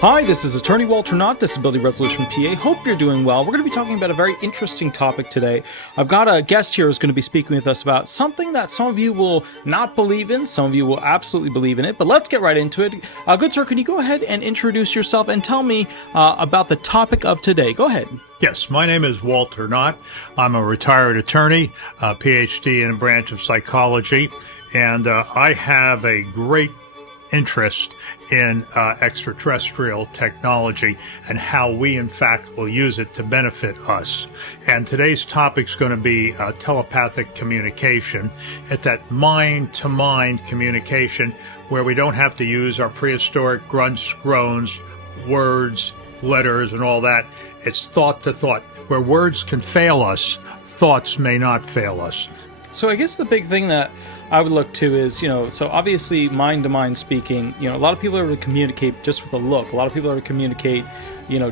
Hi, this is Attorney Walter Hnot, Disability Resolution PA. Hope you're doing well. We're going to be talking about a very interesting topic today. I've got a guest here who's going to be speaking with us about something that some of you will not believe in, some of you will absolutely believe in it, but let's get right into it. Good sir, can you go ahead and introduce yourself and tell me about the topic of today? Go ahead. Yes, my name is Walter Hnot. I'm a retired attorney, a PhD in a branch of psychology, and I have a great interest in extraterrestrial technology and how we, in fact, will use it to benefit us. And today's topic is going to be telepathic communication. It's that mind-to-mind communication where we don't have to use our prehistoric grunts, groans, words, letters, and all that. It's thought to thought. Where words can fail us, thoughts may not fail us. So I guess the big thing that I would look to is, so obviously mind-to-mind speaking, a lot of people are able to communicate just with a look. A lot of people are able to communicate,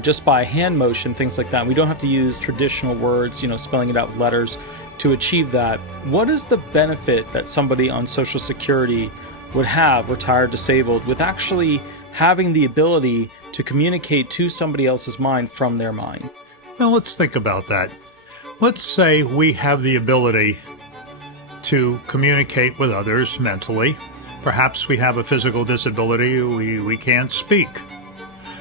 just by hand motion, things like that. We don't have to use traditional words, spelling it out with letters to achieve that. What is the benefit that somebody on Social Security would have, retired, disabled, with actually having the ability to communicate to somebody else's mind from their mind? Well, let's think about that. Let's say we have the ability to communicate with others mentally. Perhaps we have a physical disability, we can't speak.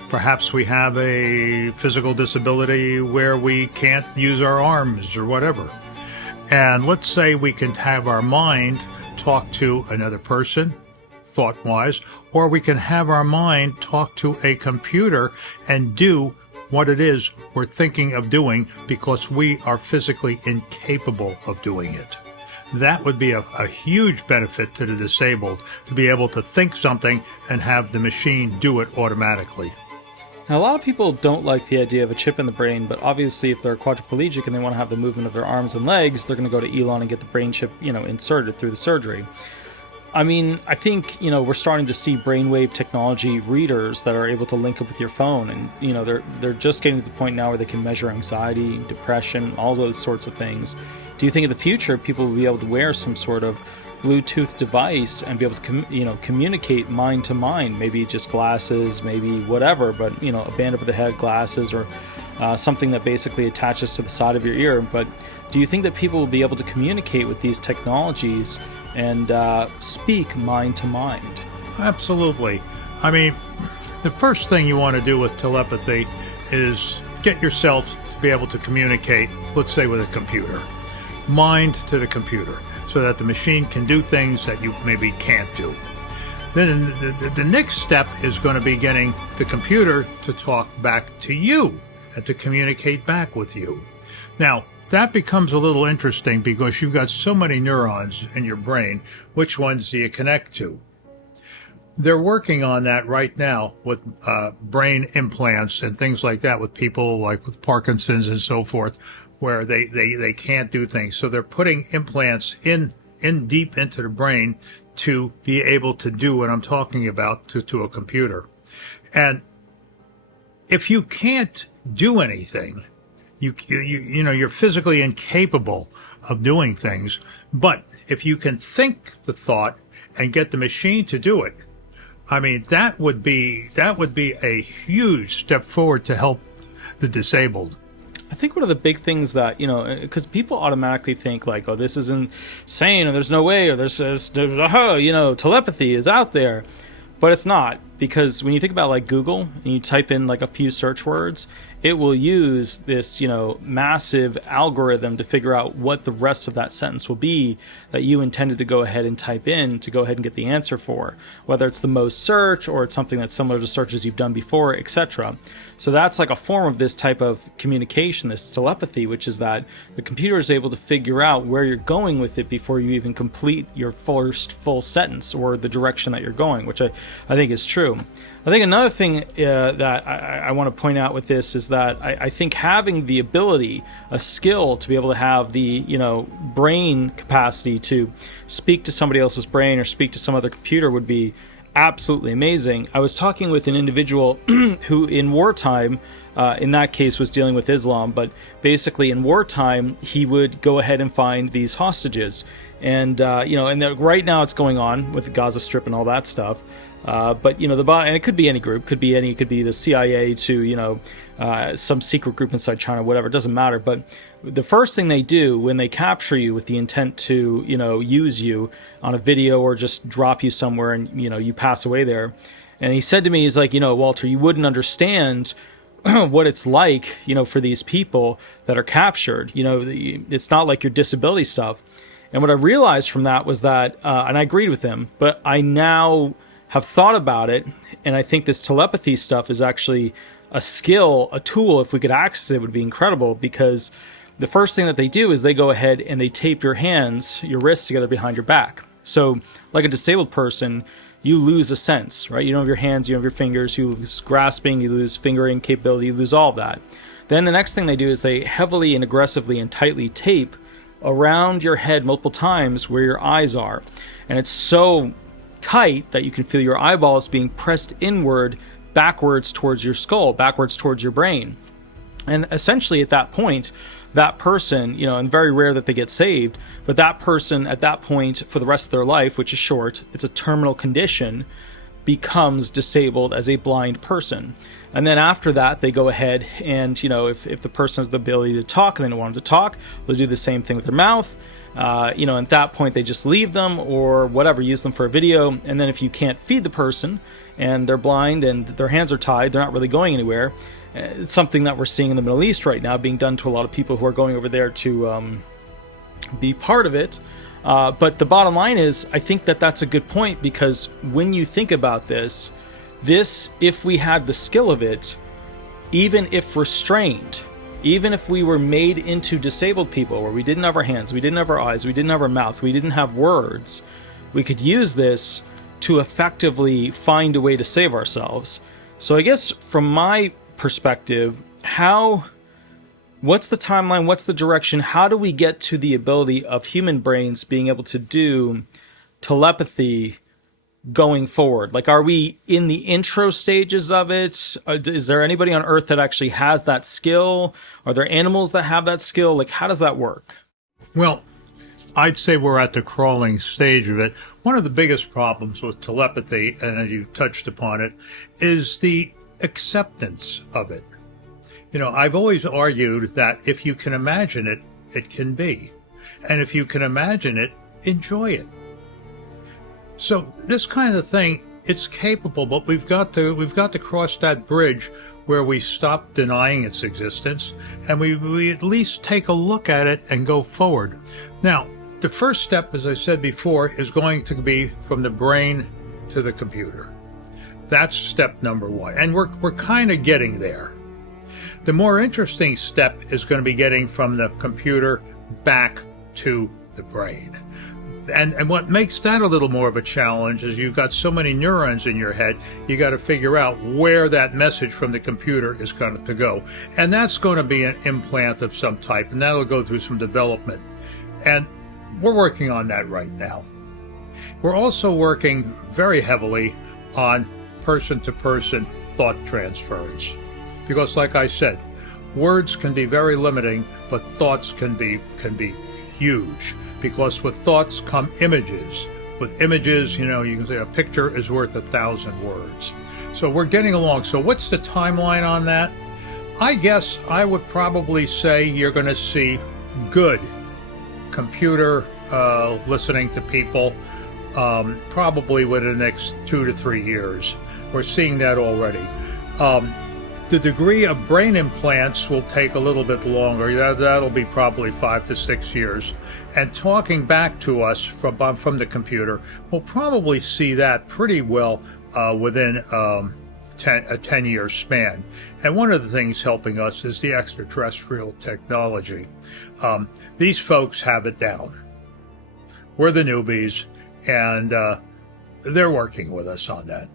Perhaps we have a physical disability where we can't use our arms or whatever. And let's say we can have our mind talk to another person, thought-wise, or we can have our mind talk to a computer and do what it is we're thinking of doing because we are physically incapable of doing it. That would be a huge benefit to the disabled, to be able to think something and have the machine do it automatically. Now, a lot of people don't like the idea of a chip in the brain, but obviously if they're quadriplegic and they want to have the movement of their arms and legs, they're going to go to Elon and get the brain chip, inserted through the surgery. I mean, I think, we're starting to see brainwave technology readers that are able to link up with your phone. And, they're just getting to the point now where they can measure anxiety, depression, all those sorts of things. Do you think in the future people will be able to wear some sort of Bluetooth device and be able to, communicate mind to mind? Maybe just glasses, maybe whatever, but, a band over the head, glasses, or something that basically attaches to the side of your ear. But do you think that people will be able to communicate with these technologies and speak mind to mind? Absolutely. I mean, the first thing you want to do with telepathy is get yourself to be able to communicate, let's say with a computer. Mind to the computer, so that the machine can do things that you maybe can't do. Then the next step is going to be getting the computer to talk back to you and to communicate back with you. Now, that becomes a little interesting because you've got so many neurons in your brain. Which ones do you connect to? They're working on that right now with brain implants and things like that with people like with Parkinson's and so forth, where they can't do things. So they're putting implants in deep into the brain to be able to do what I'm talking about to a computer. And if you can't do anything, you're physically incapable of doing things. But if you can think the thought and get the machine to do it, I mean, that would be a huge step forward to help the disabled. I think one of the big things that, because people automatically think like, oh, this is insane, or there's no way, or there's telepathy is out there. But it's not, because when you think about like Google and you type in like a few search words, it will use this, massive algorithm to figure out what the rest of that sentence will be that you intended to go ahead and type in to go ahead and get the answer for, whether it's the most search or it's something that's similar to searches you've done before, etc. So that's like a form of this type of communication, this telepathy, which is that the computer is able to figure out where you're going with it before you even complete your first full sentence or the direction that you're going, which I think is true. I think another thing that I want to point out with this is that I think having the ability, a skill to be able to have the brain capacity to speak to somebody else's brain or speak to some other computer would be absolutely amazing. I was talking with an individual who in wartime, in that case was dealing with Islam, but basically in wartime he would go ahead and find these hostages. And right now it's going on with the Gaza Strip and all that stuff. But and it could be any group, could be the CIA to some secret group inside China, whatever. It doesn't matter. But the first thing they do when they capture you with the intent to use you on a video or just drop you somewhere and you pass away there. And he said to me, he's like, Walter, you wouldn't understand what it's like, for these people that are captured. It's not like your disability stuff. And what I realized from that was that, and I agreed with him, but I now have thought about it, and I think this telepathy stuff is actually a skill, a tool. If we could access it, would be incredible, because the first thing that they do is they go ahead and they tape your hands, your wrists together behind your back. So like a disabled person, you lose a sense, right? You don't have your hands, you don't have your fingers, you lose grasping, you lose fingering capability, you lose all of that. Then the next thing they do is they heavily and aggressively and tightly tape around your head multiple times where your eyes are. And it's so tight that you can feel your eyeballs being pressed inward, backwards towards your skull, backwards towards your brain. And essentially at that point, that person, and very rare that they get saved, but that person at that point for the rest of their life, which is short, it's a terminal condition, becomes disabled as a blind person. And then after that, they go ahead and, if the person has the ability to talk and they don't want them to talk, they'll do the same thing with their mouth. At that point, they just leave them or whatever, use them for a video. And then if you can't feed the person and they're blind and their hands are tied, they're not really going anywhere. It's something that we're seeing in the Middle East right now, being done to a lot of people who are going over there to be part of it. But the bottom line is, I think that that's a good point, because when you think about this, if we had the skill of it, even if restrained, even if we were made into disabled people where we didn't have our hands, we didn't have our eyes, we didn't have our mouth, we didn't have words, we could use this to effectively find a way to save ourselves. So I guess from my perspective, what's the timeline? What's the direction? How do we get to the ability of human brains being able to do telepathy going forward? Like, are we in the intro stages of it? Is there anybody on Earth that actually has that skill? Are there animals that have that skill? Like, how does that work? Well, I'd say we're at the crawling stage of it. One of the biggest problems with telepathy, and as you touched upon it, is the acceptance of it. I've always argued that if you can imagine it, it can be. And if you can imagine it, enjoy it. So this kind of thing, it's capable, but we've got to cross that bridge where we stop denying its existence and we at least take a look at it and go forward. Now, the first step, as I said before, is going to be from the brain to the computer. That's step number one. And we're kind of getting there. The more interesting step is going to be getting from the computer back to the brain. And what makes that a little more of a challenge is you've got so many neurons in your head, you got to figure out where that message from the computer is going to go. And that's going to be an implant of some type, and that'll go through some development. And we're working on that right now. We're also working very heavily on person-to-person thought transference. Because like I said, words can be very limiting, but thoughts can be huge. Because with thoughts come images. With images, you can say a picture is worth 1,000 words. So we're getting along. So what's the timeline on that? I guess I would probably say you're going to see good computer listening to people probably within the next 2 to 3 years. We're seeing that already. The degree of brain implants will take a little bit longer. That'll be probably 5 to 6 years. And talking back to us from the computer, we'll probably see that pretty well within a 10-year span. And one of the things helping us is the extraterrestrial technology. These folks have it down. We're the newbies, and they're working with us on that.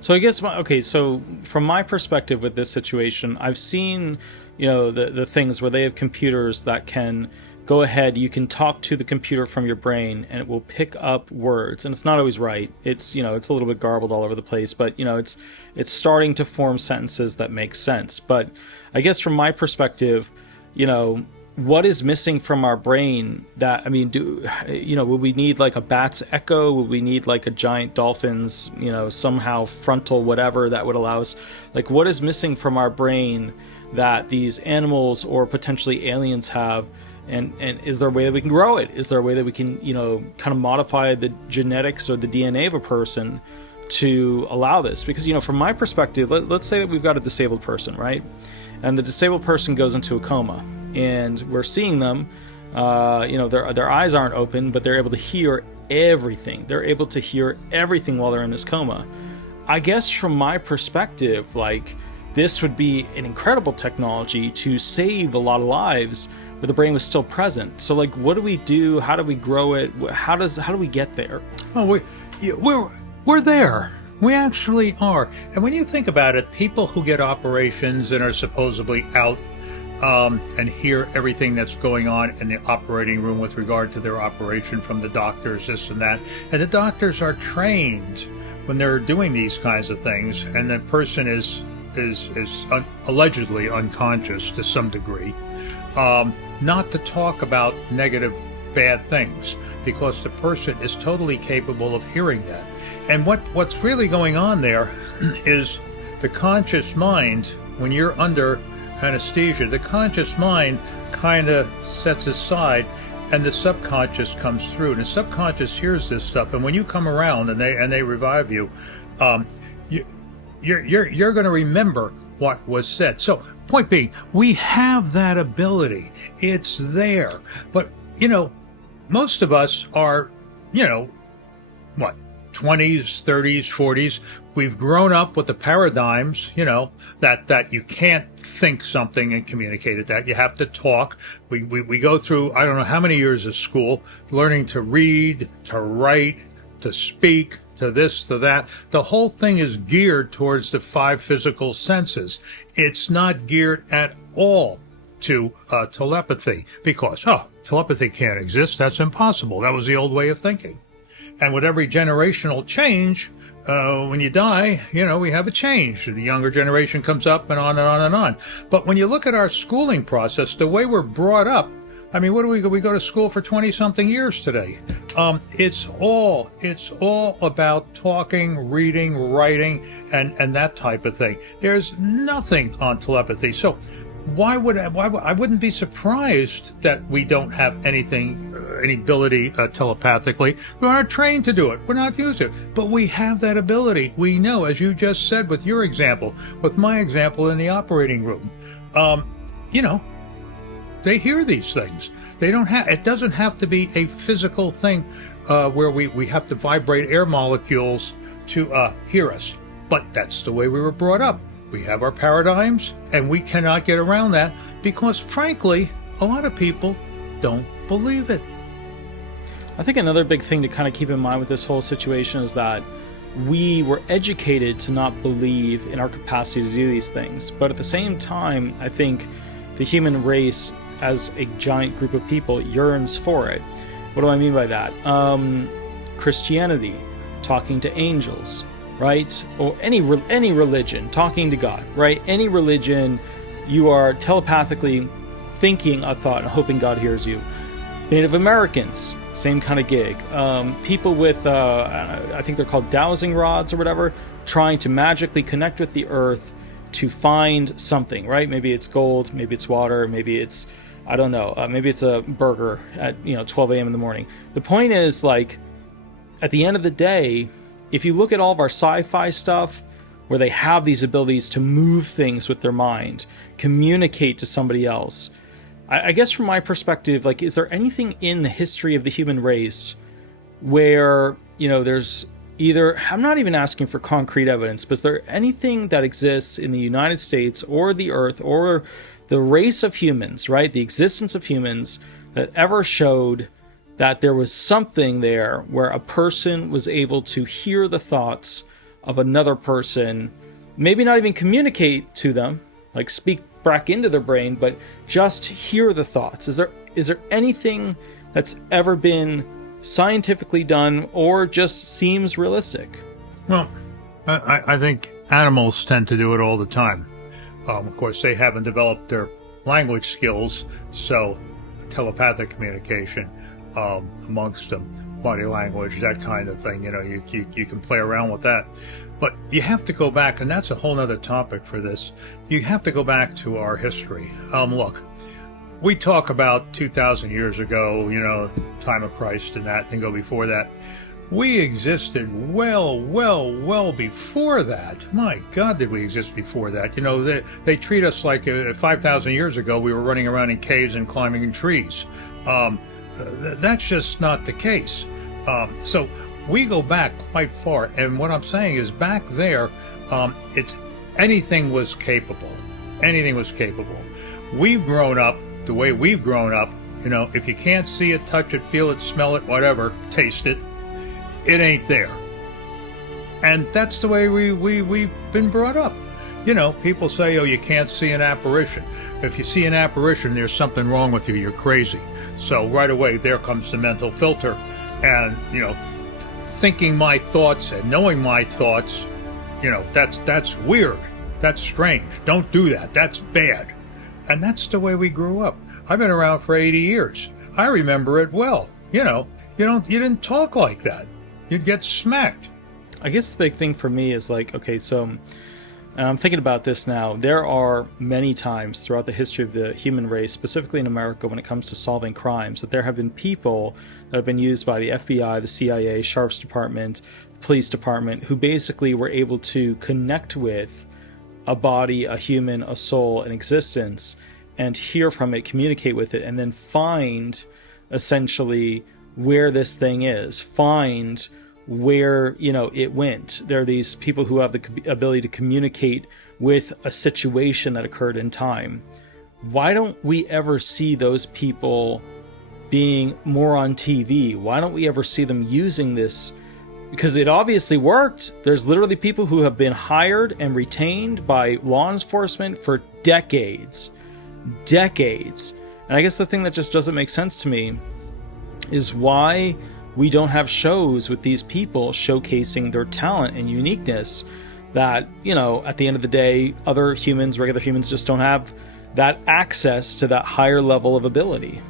So I guess, so from my perspective with this situation, I've seen, the things where they have computers that can go ahead, you can talk to the computer from your brain and it will pick up words. And it's not always right. It's, it's a little bit garbled all over the place, but, it's starting to form sentences that make sense. But I guess from my perspective, what is missing from our brain that, I mean, would we need like a bat's echo? Would we need like a giant dolphin's, somehow frontal whatever that would allow us, like, what is missing from our brain that these animals or potentially aliens have? And is there a way that we can grow it? Is there a way that we can, kind of modify the genetics or the DNA of a person to allow this? Because, from my perspective, let's say that we've got a disabled person, right? And the disabled person goes into a coma, and we're seeing them, their eyes aren't open, but they're able to hear everything. They're able to hear everything while they're in this coma. I guess from my perspective, like, this would be an incredible technology to save a lot of lives where the brain was still present. So, like, what do we do? How do we grow it? How do we get there? Oh, we're there. We actually are. And when you think about it, people who get operations and are supposedly out and hear everything that's going on in the operating room with regard to their operation from the doctors, this and that. And the doctors are trained when they're doing these kinds of things, and the person is allegedly unconscious to some degree, not to talk about negative, bad things, because the person is totally capable of hearing that. And what's really going on there is the conscious mind, when you're under anesthesia, the conscious mind kind of sets aside and the subconscious comes through. And the subconscious hears this stuff, and when you come around and they revive you, you're going to remember what was said. So, point being, we have that ability. It's there. But, most of us are, 20s, 30s, 40s. We've grown up with the paradigms, that you can't think something and communicate it, that you have to talk. We go through, I don't know how many years of school, learning to read, to write, to speak, to this, to that. The whole thing is geared towards the 5 physical senses. It's not geared at all to telepathy, because, telepathy can't exist. That's impossible. That was the old way of thinking. And with every generational change, when you die, we have a change. The younger generation comes up and on and on and on. But when you look at our schooling process, the way we're brought up, I mean, what do we go to school for 20-something years today? It's all about talking, reading, writing, and that type of thing. There's nothing on telepathy. So why I wouldn't be surprised that we don't have any ability telepathically. We aren't trained to do it. We're not used to it. But we have that ability. We know, as you just said with your example, with my example in the operating room. They hear these things. It doesn't have to be a physical thing where we have to vibrate air molecules to hear us. But that's the way we were brought up. We have our paradigms, and we cannot get around that because, frankly, a lot of people don't believe it. I think another big thing to kind of keep in mind with this whole situation is that we were educated to not believe in our capacity to do these things. But at the same time, I think the human race as a giant group of people yearns for it. What do I mean by that? Christianity, talking to angels, right? Or any religion, talking to God, right? Any religion, you are telepathically thinking a thought and hoping God hears you. Native Americans, same kind of gig. People with, I think they're called dowsing rods or whatever, trying to magically connect with the earth to find something, right? Maybe it's gold, maybe it's water, maybe it's, I don't know, maybe it's a burger at 12 a.m. in the morning. The point is, like, at the end of the day, if you look at all of our sci-fi stuff where they have these abilities to move things with their mind, communicate to somebody else, I guess from my perspective, like, is there anything in the history of the human race where, there's either, I'm not even asking for concrete evidence, but is there anything that exists in the United States or the Earth or the race of humans, right? The existence of humans that ever showed that there was something there where a person was able to hear the thoughts of another person, maybe not even communicate to them, like speak back into their brain, but just hear the thoughts. Is there anything that's ever been scientifically done or just seems realistic? Well, I think animals tend to do it all the time. Of course, they haven't developed their language skills, so telepathic communication amongst them, body language, that kind of thing. You can play around with that. But you have to go back, and that's a whole other topic for this. You have to go back to our history. Look, we talk about 2,000 years ago, time of Christ and that, and go before that. We existed well before that. My God, did we exist before that? They treat us like 5,000 years ago we were running around in caves and climbing in trees. That's just not the case. So we go back quite far, and what I'm saying is back there, anything was capable. Anything was capable. We've grown up the way we've grown up. If you can't see it, touch it, feel it, smell it, whatever, taste it, it ain't there. And that's the way we've been brought up. People say, oh, you can't see an apparition. If you see an apparition, there's something wrong with you, you're crazy. So right away, there comes the mental filter. And, thinking my thoughts and knowing my thoughts, that's weird. That's strange. Don't do that. That's bad. And that's the way we grew up. I've been around for 80 years. I remember it well. You didn't talk like that. You'd get smacked. I guess the big thing for me is like, okay, so, and I'm thinking about this now, there are many times throughout the history of the human race, specifically in America when it comes to solving crimes, that there have been people that have been used by the FBI, the CIA, Sheriff's Department, Police Department, who basically were able to connect with a body, a human, a soul, an existence, and hear from it, communicate with it, and then find essentially where this thing is, find where it went. There are these people who have the ability to communicate with a situation that occurred in time. Why don't we ever see those people being more on TV? Why don't we ever see them using this? Because it obviously worked. There's literally people who have been hired and retained by law enforcement for decades. And I guess the thing that just doesn't make sense to me is why we don't have shows with these people showcasing their talent and uniqueness that, at the end of the day, other humans, regular humans, just don't have that access to that higher level of ability.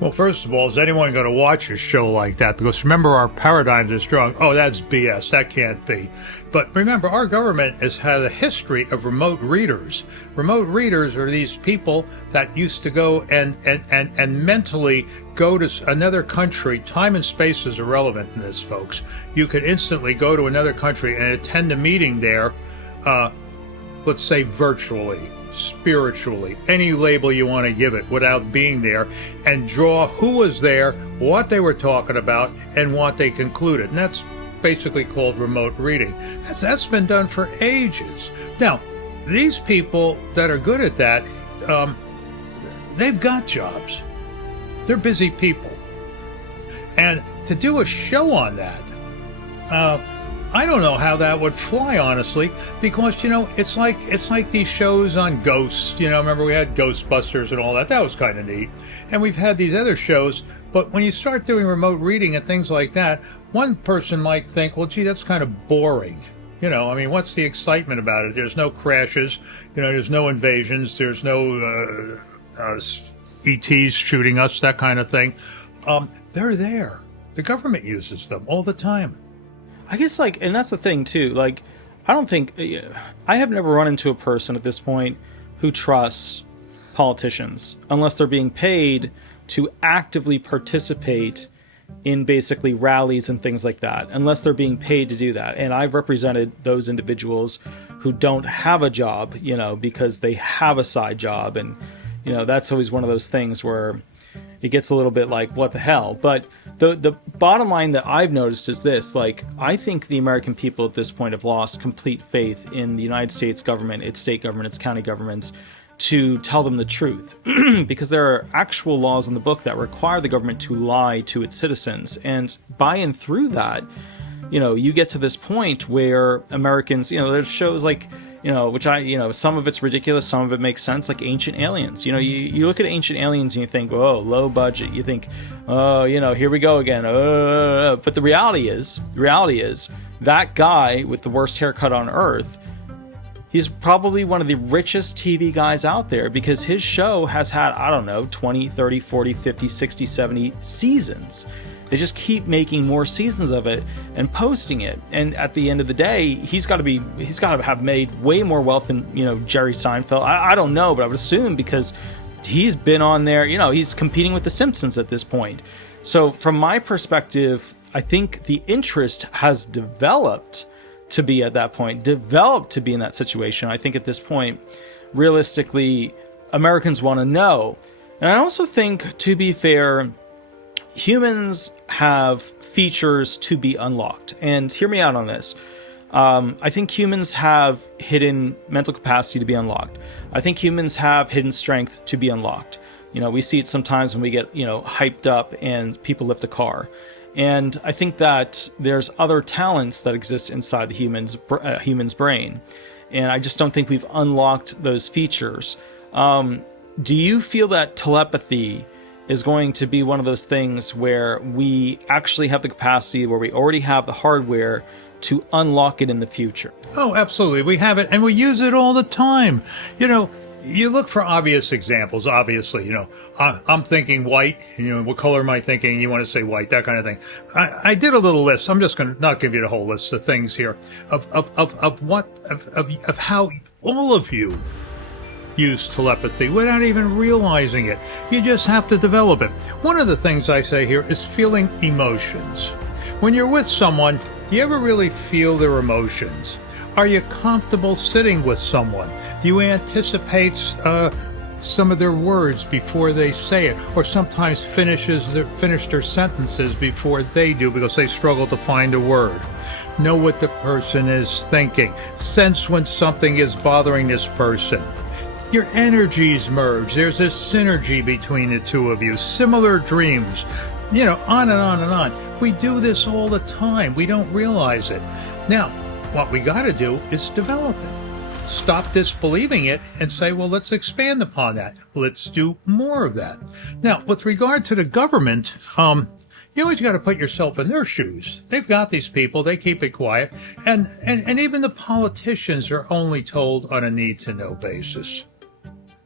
Well, first of all, is anyone going to watch a show like that? Because remember, our paradigms are strong. Oh, that's BS. That can't be. But remember, our government has had a history of remote readers. Remote readers are these people that used to go and mentally go to another country. Time and space is irrelevant in this, folks. You could instantly go to another country and attend a meeting there, let's say virtually, spiritually, any label you want to give it without being there, and draw who was there, what they were talking about, and what they concluded. And that's basically called remote reading. That's been done for ages. Now, these people that are good at that, they've got jobs. They're busy people. And to do a show on that, I don't know how that would fly, honestly, because, it's like these shows on ghosts. Remember we had Ghostbusters and all that. That was kind of neat. And we've had these other shows, but when you start doing remote reading and things like that, one person might think, well, gee, that's kind of boring. What's the excitement about it? There's no crashes, there's no invasions, there's no ETs shooting us, that kind of thing. They're there. The government uses them all the time. I guess, and that's the thing, too. I don't think... I have never run into a person at this point who trusts politicians unless they're being paid to actively participate in basically rallies and things like that, unless they're being paid to do that. And I've represented those individuals who don't have a job, because they have a side job. And, that's always one of those things where it gets a little bit like, what the hell? But the bottom line that I've noticed is this, I think the American people at this point have lost complete faith in the United States government, its state government, its county governments, to tell them the truth. Because there are actual laws in the book that require the government to lie to its citizens. And by and through that, you get to this point where Americans, there's shows like, which some of it's ridiculous, some of it makes sense, like Ancient Aliens. You look at Ancient Aliens and you think, oh, low budget. You think, oh, here we go again. But the reality is, that guy with the worst haircut on earth, he's probably one of the richest TV guys out there, because his show has had, I don't know, 20, 30, 40, 50, 60, 70 seasons. They just keep making more seasons of it and posting it. And at the end of the day, he's got to have made way more wealth than, Jerry Seinfeld. I don't know, but I would assume, because he's been on there, he's competing with The Simpsons at this point. So from my perspective, I think the interest has developed to be at that point, developed to be in that situation. I think at this point, realistically, Americans want to know. And I also think, to be fair, humans have features to be unlocked. And hear me out on this. I think humans have hidden mental capacity to be unlocked. I think humans have hidden strength to be unlocked. We see it sometimes when we get, hyped up and people lift a car. And I think that there's other talents that exist inside the human's brain. And I just don't think we've unlocked those features. Do you feel that telepathy is going to be one of those things where we actually have the capacity, where we already have the hardware to unlock it in the future? Oh, absolutely. We have it, and we use it all the time. You look for obvious examples, obviously. I'm thinking white. What color am I thinking? You want to say white, that kind of thing. I did a little list. I'm just going to not give you the whole list of things here of how all of you use telepathy without even realizing it. You just have to develop it. One of the things I say here is feeling emotions. When you're with someone, do you ever really feel their emotions? Are you comfortable sitting with someone? Do you anticipate some of their words before they say it, or sometimes finish their sentences before they do because they struggle to find a word? Know what the person is thinking. Sense when something is bothering this person. Your energies merge. There's a synergy between the two of you. Similar dreams. On and on and on. We do this all the time. We don't realize it. Now, what we got to do is develop it. Stop disbelieving it and say, well, let's expand upon that. Let's do more of that. Now, with regard to the government, you always got to put yourself in their shoes. They've got these people. They keep it quiet. And even the politicians are only told on a need-to-know basis.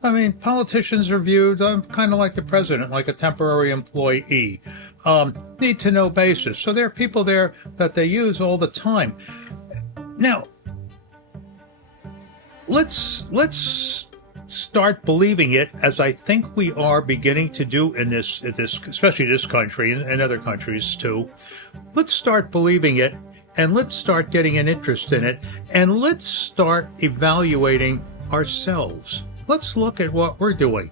I mean, politicians are viewed kind of like the president, like a temporary employee. Need-to-know basis. So there are people there that they use all the time. Now, let's start believing it, as I think we are beginning to do in this, especially this country and other countries too. Let's start believing it, and let's start getting an interest in it, and let's start evaluating ourselves. Let's look at what we're doing.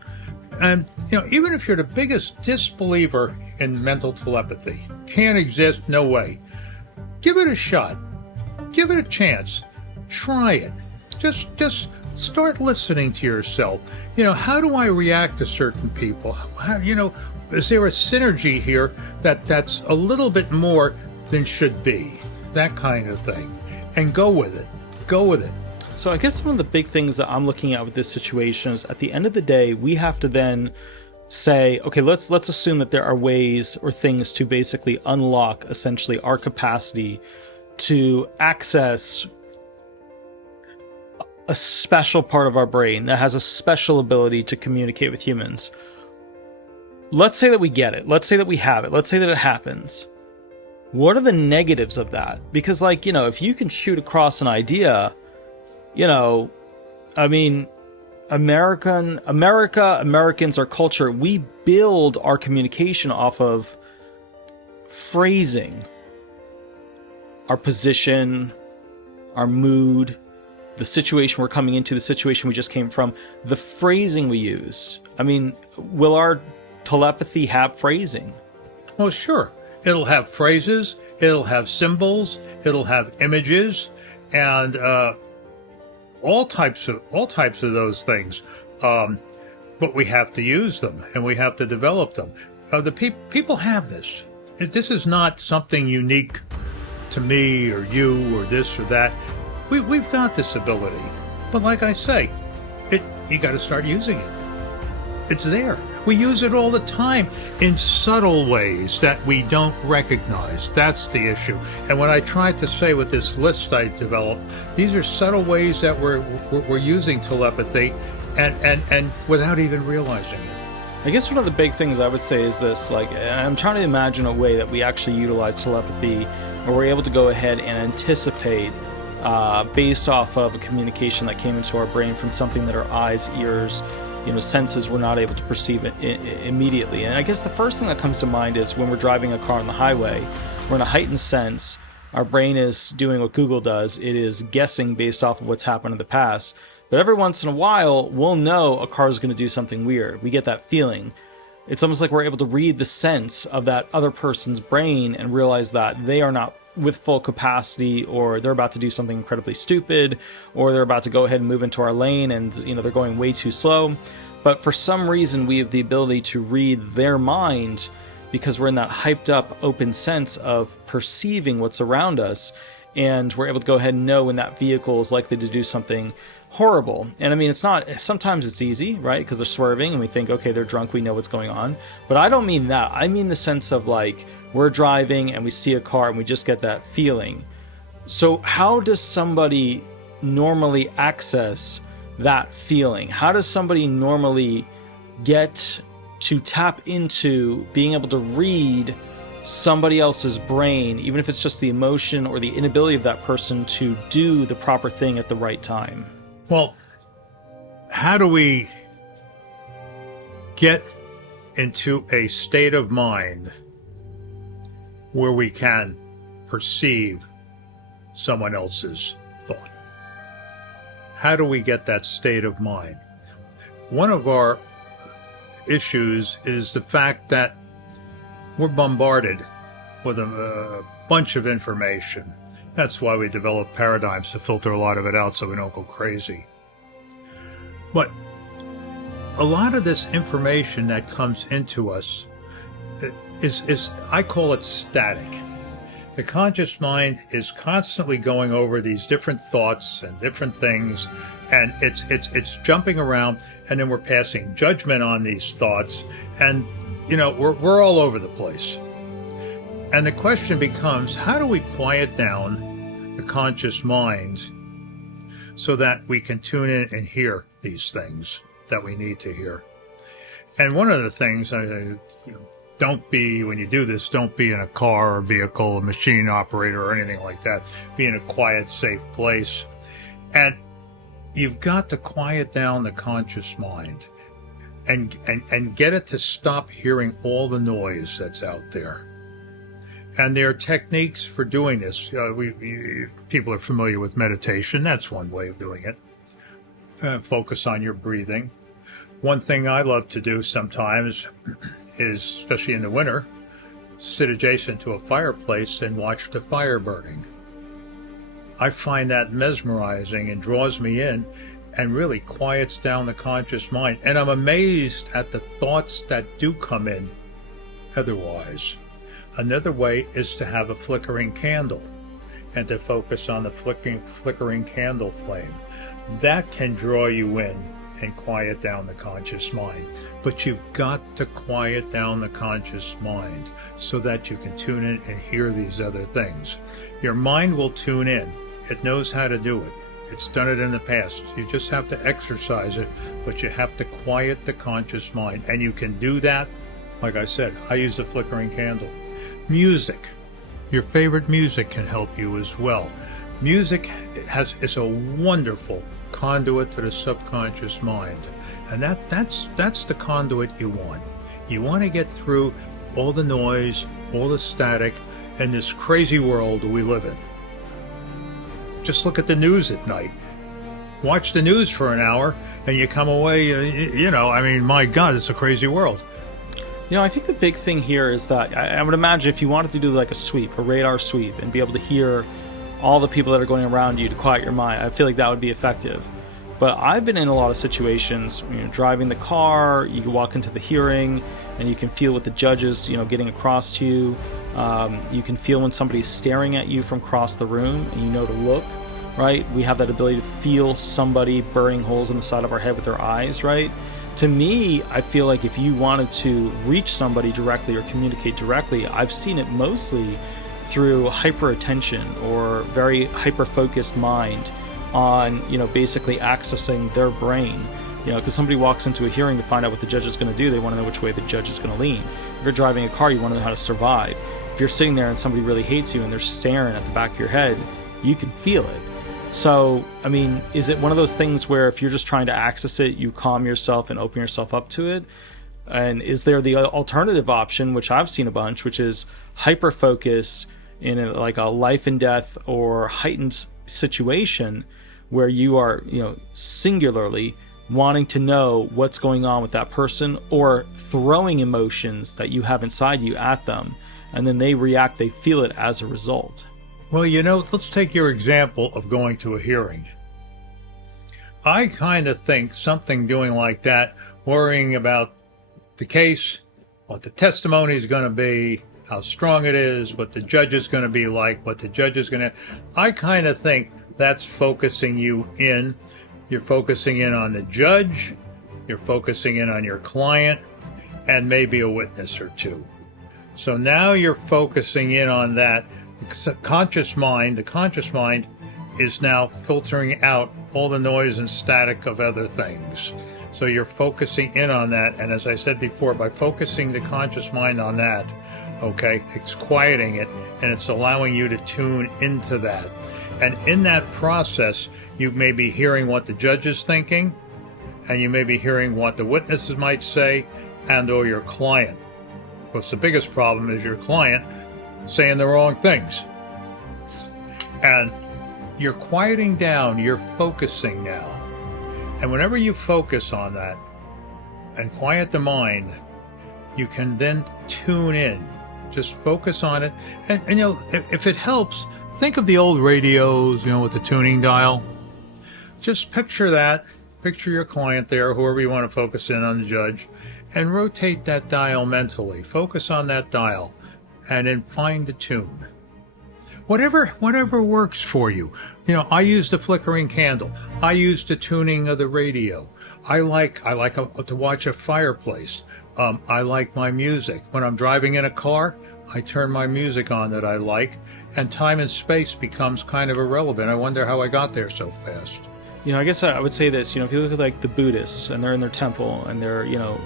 And, even if you're the biggest disbeliever in mental telepathy, can't exist, no way, give it a shot. Give it a chance. Try it. Just start listening to yourself. How do I react to certain people? Is there a synergy here that's a little bit more than should be? That kind of thing. And go with it. Go with it. So I guess one of the big things that I'm looking at with this situation is, at the end of the day, we have to then say, okay, let's assume that there are ways or things to basically unlock essentially our capacity to access a special part of our brain that has a special ability to communicate with humans. Let's say that we get it. Let's say that we have it. Let's say that it happens. What are the negatives of that? Because, if you can shoot across an idea, Americans, our culture, we build our communication off of phrasing. Our position, our mood, the situation we're coming into, the situation we just came from, the phrasing we use. Will our telepathy have phrasing? Well, sure. It'll have phrases, it'll have symbols, it'll have images, and all types of those things. But we have to use them, and we have to develop them. People have this. This is not something unique to me or you or this or that. We've got this ability. But like I say, you got to start using it. It's there. We use it all the time in subtle ways that we don't recognize. That's the issue. And what I tried to say with this list I developed, these are subtle ways that we're using telepathy and without even realizing it. I guess one of the big things I would say is this, like, I'm trying to imagine a way that we actually utilize telepathy where we're able to go ahead and anticipate based off of a communication that came into our brain from something that our eyes, ears, senses were not able to perceive it immediately. And I guess the first thing that comes to mind is when we're driving a car on the highway, we're in a heightened sense. Our brain is doing what Google does. It is guessing based off of what's happened in the past. But every once in a while, we'll know a car is going to do something weird. We get that feeling. It's almost like we're able to read the sense of that other person's brain and realize that they are not with full capacity, or they're about to do something incredibly stupid, or they're about to go ahead and move into our lane and they're going way too slow. But for some reason, we have the ability to read their mind because we're in that hyped up, open sense of perceiving what's around us. And we're able to go ahead and know when that vehicle is likely to do something horrible. And I mean, it's not, sometimes it's easy, right? Because they're swerving and we think, okay, they're drunk, we know what's going on. But I don't mean that. I mean the sense of like, we're driving and we see a car and we just get that feeling. So how does somebody normally access that feeling? How does somebody normally get to tap into being able to read somebody else's brain, even if it's just the emotion or the inability of that person to do the proper thing at the right time? Well, how do we get into a state of mind where we can perceive someone else's thought? How do we get that state of mind? One of our issues is the fact that we're bombarded with a bunch of information. That's why we develop paradigms to filter a lot of it out so we don't go crazy. But a lot of this information that comes into us is I call it static. The conscious mind is constantly going over these different thoughts and different things, and it's jumping around, and then we're passing judgment on these thoughts, and we're all over the place. And the question becomes, how do we quiet down the conscious mind so that we can tune in and hear these things that we need to hear? And one of the things, don't be, when you do this, don't be in a car or vehicle, a machine operator or anything like that. Be in a quiet, safe place. And you've got to quiet down the conscious mind and get it to stop hearing all the noise that's out there. And there are techniques for doing this. People are familiar with meditation. That's one way of doing it. Focus on your breathing. One thing I love to do sometimes is, especially in the winter, sit adjacent to a fireplace and watch the fire burning. I find that mesmerizing and draws me in and really quiets down the conscious mind. And I'm amazed at the thoughts that do come in otherwise. Another way is to have a flickering candle and to focus on the flickering candle flame. That can draw you in and quiet down the conscious mind. But you've got to quiet down the conscious mind so that you can tune in and hear these other things. Your mind will tune in. It knows how to do it. It's done it in the past. You just have to exercise it, but you have to quiet the conscious mind. And you can do that, like I said, I use the flickering candle. Music. Your favorite music can help you as well. Music is a wonderful conduit to the subconscious mind. And that's the conduit you want. You want to get through all the noise, all the static, in this crazy world we live in. Just look at the news at night. Watch the news for an hour, and you come away, my God, it's a crazy world. I think the big thing here is that I would imagine if you wanted to do like a sweep, a radar sweep, and be able to hear all the people that are going around you to quiet your mind, I feel like that would be effective. But I've been in a lot of situations, driving the car, you can walk into the hearing, and you can feel what the judge is, getting across to you. You can feel when somebody's staring at you from across the room, and you know to look, right? We have that ability to feel somebody burning holes in the side of our head with their eyes, right? To me, I feel like if you wanted to reach somebody directly or communicate directly, I've seen it mostly through hyper attention or very hyper focused mind on, basically accessing their brain. Because somebody walks into a hearing to find out what the judge is going to do, they want to know which way the judge is going to lean. If you're driving a car, you want to know how to survive. If you're sitting there and somebody really hates you and they're staring at the back of your head, you can feel it. So, I mean, is it one of those things where if you're just trying to access it, you calm yourself and open yourself up to it? And is there the alternative option, which I've seen a bunch, which is hyper focus in a life and death or heightened situation where you are, singularly wanting to know what's going on with that person, or throwing emotions that you have inside you at them, and then they react, they feel it as a result. Well, let's take your example of going to a hearing. I kind of think something doing like that, worrying about the case, what the testimony is going to be, how strong it is, what the judge is going to be like, what the judge is going to... I kind of think that's focusing you in. You're focusing in on the judge, you're focusing in on your client, and maybe a witness or two. So now you're focusing in on that. The conscious mind is now filtering out all the noise and static of other things. So you're focusing in on that, and as I said before, by focusing the conscious mind on that, okay, it's quieting it, and it's allowing you to tune into that. And in that process, you may be hearing what the judge is thinking, and you may be hearing what the witnesses might say, and or your client. Because the biggest problem is your client saying the wrong things. And you're quieting down, you're focusing now. And whenever you focus on that and quiet the mind, you can then tune in. Just focus on it. And if it helps, think of the old radios, with the tuning dial. Just picture that. Picture your client there, whoever you want to focus in on the judge, and rotate that dial mentally. Focus on that dial. And then find the tune. Whatever works for you. I use the flickering candle. I use the tuning of the radio. I like to watch a fireplace. I like my music. When I'm driving in a car, I turn my music on that I like, and time and space becomes kind of irrelevant. I wonder how I got there so fast. I guess I would say this, if you look at the Buddhists and they're in their temple and they're,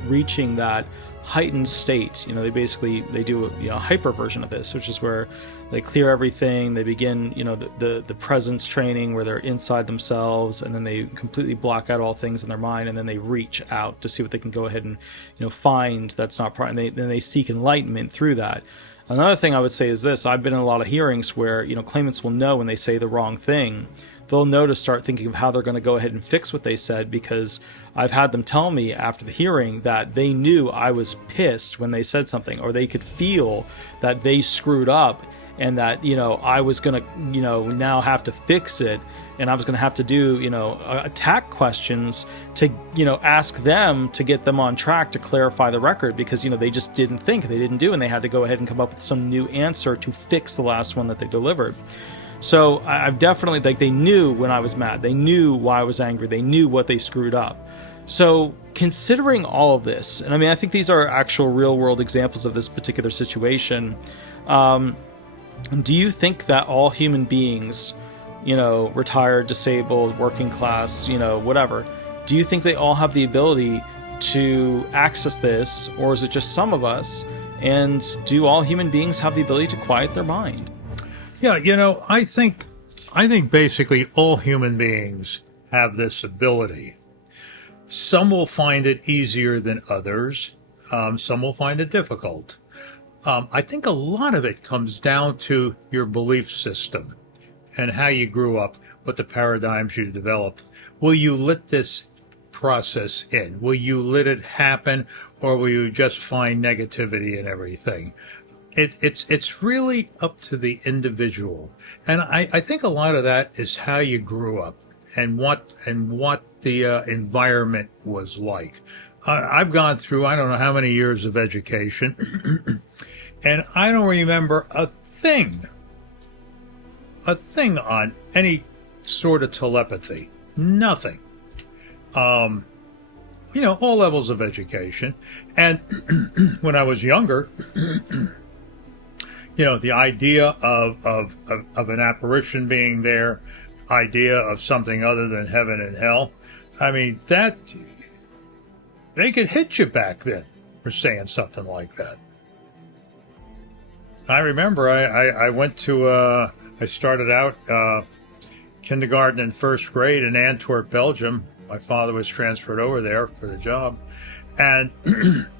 reaching that heightened state, they do a hyper version of this, which is where they clear everything. They begin, the presence training where they're inside themselves, and then they completely block out all things in their mind, and then they reach out to see what they can go ahead and, find that's not and then they seek enlightenment through that. Another thing I would say is this: I've been in a lot of hearings where, claimants will know when they say the wrong thing. They'll know to start thinking of how they're going to go ahead and fix what they said, because I've had them tell me after the hearing that they knew I was pissed when they said something, or they could feel that they screwed up and that, I was going to, now have to fix it. And I was going to have to do, attack questions to, ask them to get them on track to clarify the record, because, they just didn't think, they didn't do, and they had to go ahead and come up with some new answer to fix the last one that they delivered. So I've definitely, they knew when I was mad. They knew why I was angry. They knew what they screwed up. So considering all of this, and I think these are actual real world examples of this particular situation, do you think that all human beings, retired, disabled, working class, whatever, do you think they all have the ability to access this, or is it just some of us? And do all human beings have the ability to quiet their mind? Yeah, I think basically all human beings have this ability. Some will find it easier than others. Some will find it difficult. I think a lot of it comes down to your belief system and how you grew up, what the paradigms you developed. Will you let this process in? Will you let it happen, or will you just find negativity in everything? It's really up to the individual, and I think a lot of that is how you grew up and what the environment was like. I've gone through I don't know how many years of education, and I don't remember a thing on any sort of telepathy. Nothing. all levels of education. And when I was younger, the idea of an apparition being there, idea of something other than heaven and hell, I mean, that they could hit you back then for saying something like that. I remember I went to, I started out kindergarten and first grade in Antwerp, Belgium. My father was transferred over there for the job. And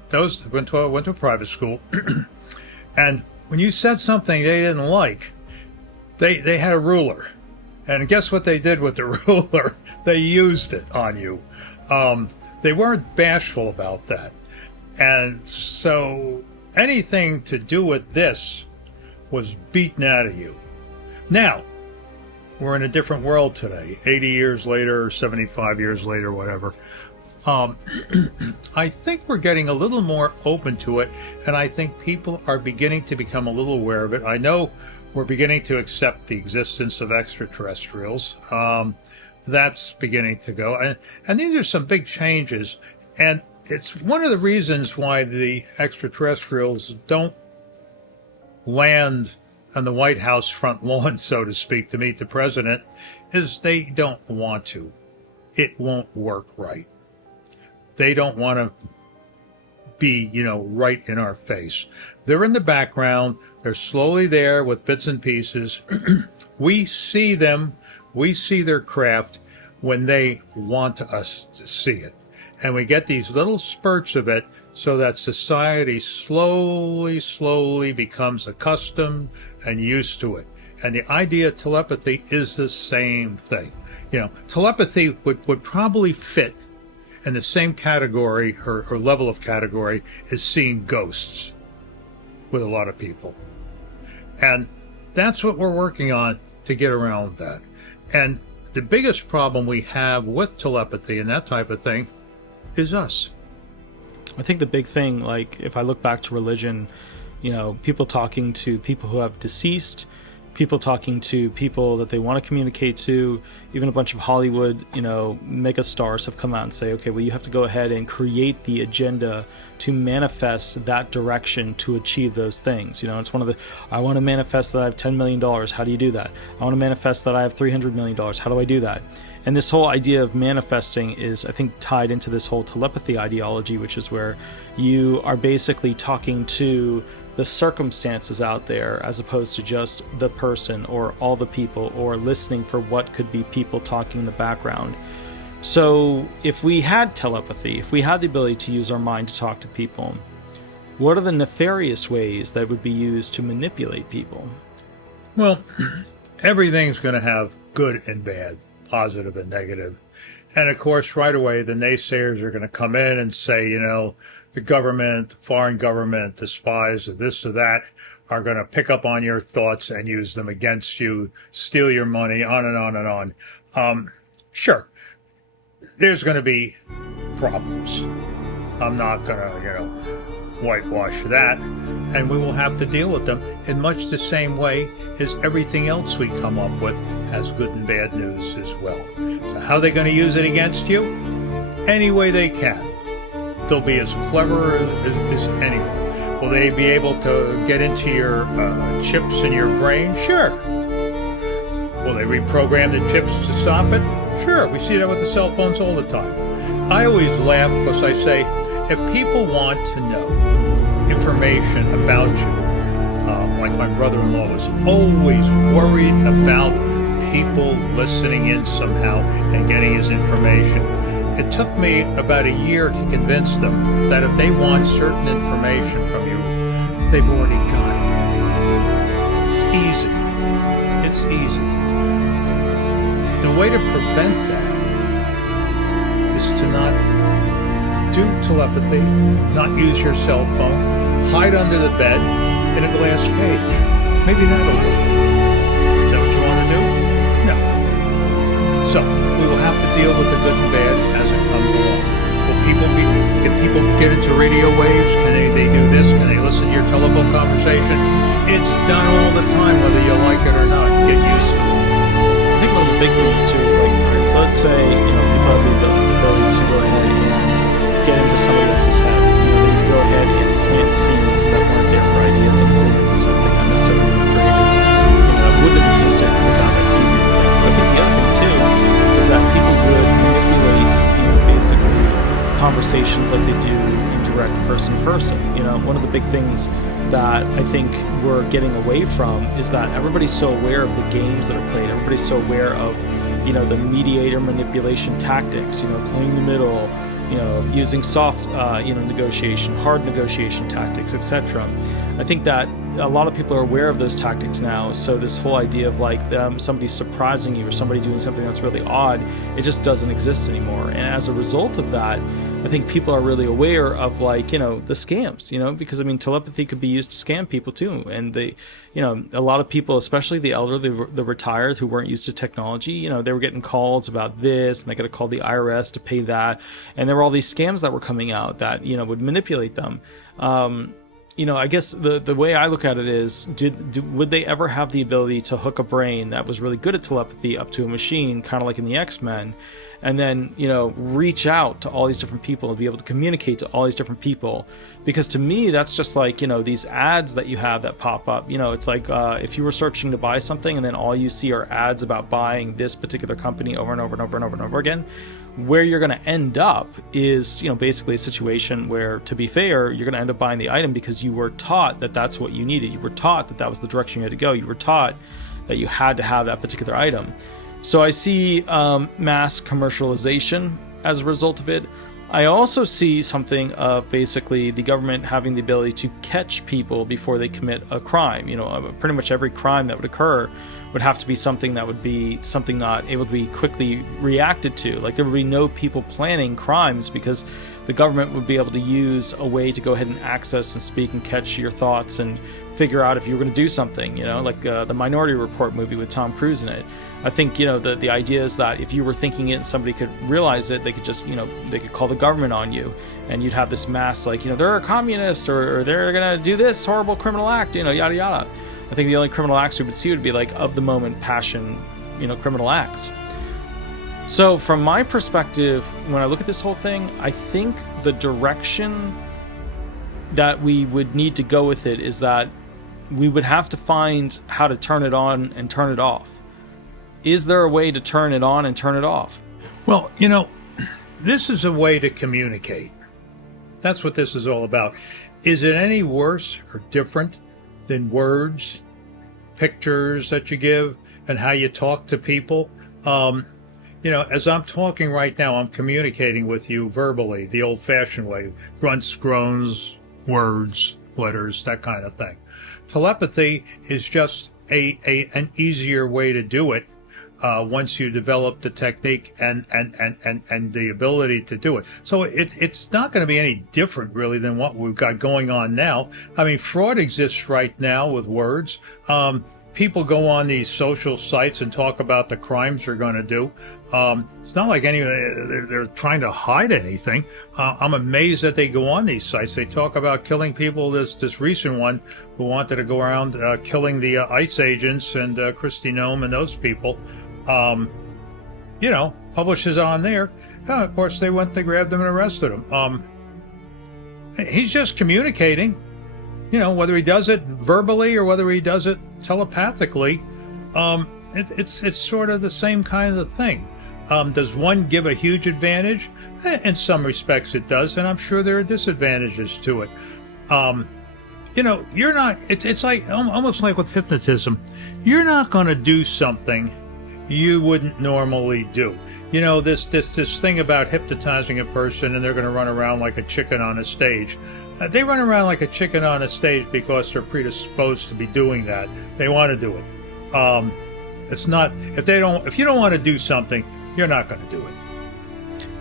those went to a private school. And when you said something they didn't like, they had a ruler. And guess what they did with the ruler? They used it on you. They weren't bashful about that. And so anything to do with this was beaten out of you. Now, we're in a different world today, 80 years later, 75 years later, whatever. I think we're getting a little more open to it, and I think people are beginning to become a little aware of it. I know we're beginning to accept the existence of extraterrestrials. That's beginning to go. And these are some big changes, and it's one of the reasons why the extraterrestrials don't land on the White House front lawn, so to speak, to meet the president, is they don't want to. It won't work right. They don't want to be, right in our face. They're in the background. They're slowly there with bits and pieces. We see them. We see their craft when they want us to see it. And we get these little spurts of it so that society slowly becomes accustomed and used to it. And the idea of telepathy is the same thing. Telepathy would probably fit in the same category or level of category as seeing ghosts with a lot of people. And that's what we're working on to get around that. And the biggest problem we have with telepathy and that type of thing is us. I think the big thing, like if I look back to religion, people talking to people who have deceased, people talking to people that they want to communicate to, even a bunch of Hollywood, mega stars have come out and say, okay, well, you have to go ahead and create the agenda to manifest that direction to achieve those things. It's one of I want to manifest that I have $10 million. How do you do that? I want to manifest that I have $300 million. How do I do that? And this whole idea of manifesting is, I think, tied into this whole telepathy ideology, which is where you are basically talking to the circumstances out there as opposed to just the person or all the people, or listening for what could be people talking in the background. So if we had telepathy, if we had the ability to use our mind to talk to people, what are the nefarious ways that would be used to manipulate people? Well, everything's going to have good and bad, positive and negative. And of course, right away, the naysayers are going to come in and say, the government, foreign government, the spies, this or that, are going to pick up on your thoughts and use them against you, steal your money, on and on and on. Sure, there's going to be problems. I'm not going to, whitewash that. And we will have to deal with them in much the same way as everything else we come up with has good and bad news as well. So how are they going to use it against you? Any way they can. They'll be as clever as anyone. Will they be able to get into your chips in your brain? Sure. Will they reprogram the chips to stop it? Sure. We see that with the cell phones all the time. I always laugh because I say, if people want to know information about you, like my brother-in-law was always worried about people listening in somehow and getting his information. It took me about a year to convince them that if they want certain information from you, they've already got it. It's easy. It's easy. The way to prevent that is to not do telepathy, not use your cell phone, hide under the bed in a glass cage. Maybe that'll work. Is that what you want to do? No. So, we will have to deal with the good and bad as it comes along. Can people get into radio waves? Can they do this? Can they listen to your telephone conversation? It's done all the time, whether you like it or not. Get used to it. I think one of the big things too is like, all right, so let's say, people have the ability to go ahead and conversations like they do in direct person to person. One of the big things that I think we're getting away from is that everybody's so aware of the games that are played. Everybody's so aware of, the mediator manipulation tactics, playing the middle, using soft, negotiation, hard negotiation tactics, etc. I think that a lot of people are aware of those tactics now. So this whole idea of like somebody surprising you or somebody doing something that's really odd, it just doesn't exist anymore. And as a result of that, I think people are really aware of the scams, because telepathy could be used to scam people too. And a lot of people, especially the elderly, the retired who weren't used to technology, they were getting calls about this and they got to call the IRS to pay that. And there were all these scams that were coming out that, would manipulate them. I guess the way I look at it is, would they ever have the ability to hook a brain that was really good at telepathy up to a machine, kind of like in the X-Men, and then, reach out to all these different people and be able to communicate to all these different people? Because to me, that's just like, these ads that you have that pop up. It's like if you were searching to buy something and then all you see are ads about buying this particular company over and over and over and over and over again. Where you're going to end up is, basically a situation where, to be fair, you're going to end up buying the item because you were taught that that's what you needed. You were taught that that was the direction you had to go. You were taught that you had to have that particular item. So I see mass commercialization as a result of it. I also see something of basically the government having the ability to catch people before they commit a crime. Pretty much every crime that would occur would have to be something that would be something not able to be quickly reacted to. Like there would be no people planning crimes because the government would be able to use a way to go ahead and access and speak and catch your thoughts and figure out if you were going to do something, like the Minority Report movie with Tom Cruise in it. I think, the idea is that if you were thinking it and somebody could realize it, they could just, they could call the government on you and you'd have this mass like, they're a communist or they're going to do this horrible criminal act, yada, yada. I think the only criminal acts we would see would be like of the moment passion, criminal acts. So from my perspective, when I look at this whole thing, I think the direction that we would need to go with it is that we would have to find how to turn it on and turn it off. Is there a way to turn it on and turn it off? Well, this is a way to communicate. That's what this is all about. Is it any worse or different than words, pictures that you give, and how you talk to people? As I'm talking right now, I'm communicating with you verbally, the old-fashioned way. Grunts, groans, words, letters, that kind of thing. Telepathy is just an easier way to do it once you develop the technique and the ability to do it. So it's not going to be any different, really, than what we've got going on now. Fraud exists right now with words. People go on these social sites and talk about the crimes they're going to do. It's not like they're trying to hide anything. I'm amazed that they go on these sites. They talk about killing people. This recent one who wanted to go around killing the ICE agents and Kristi Noem and those people, publishes on there. Of course, they grabbed him and arrested him. He's just communicating. Whether he does it verbally or whether he does it telepathically, it's sort of the same kind of thing. Does one give a huge advantage? In some respects it does, and I'm sure there are disadvantages to it. You're not, it's like, almost like with hypnotism. You're not going to do something you wouldn't normally do. This thing about hypnotizing a person and they're going to run around like a chicken on a stage. They run around like a chicken on a stage because they're predisposed to be doing that. They want to do it. It's not, if you don't want to do something, you're not going to do it.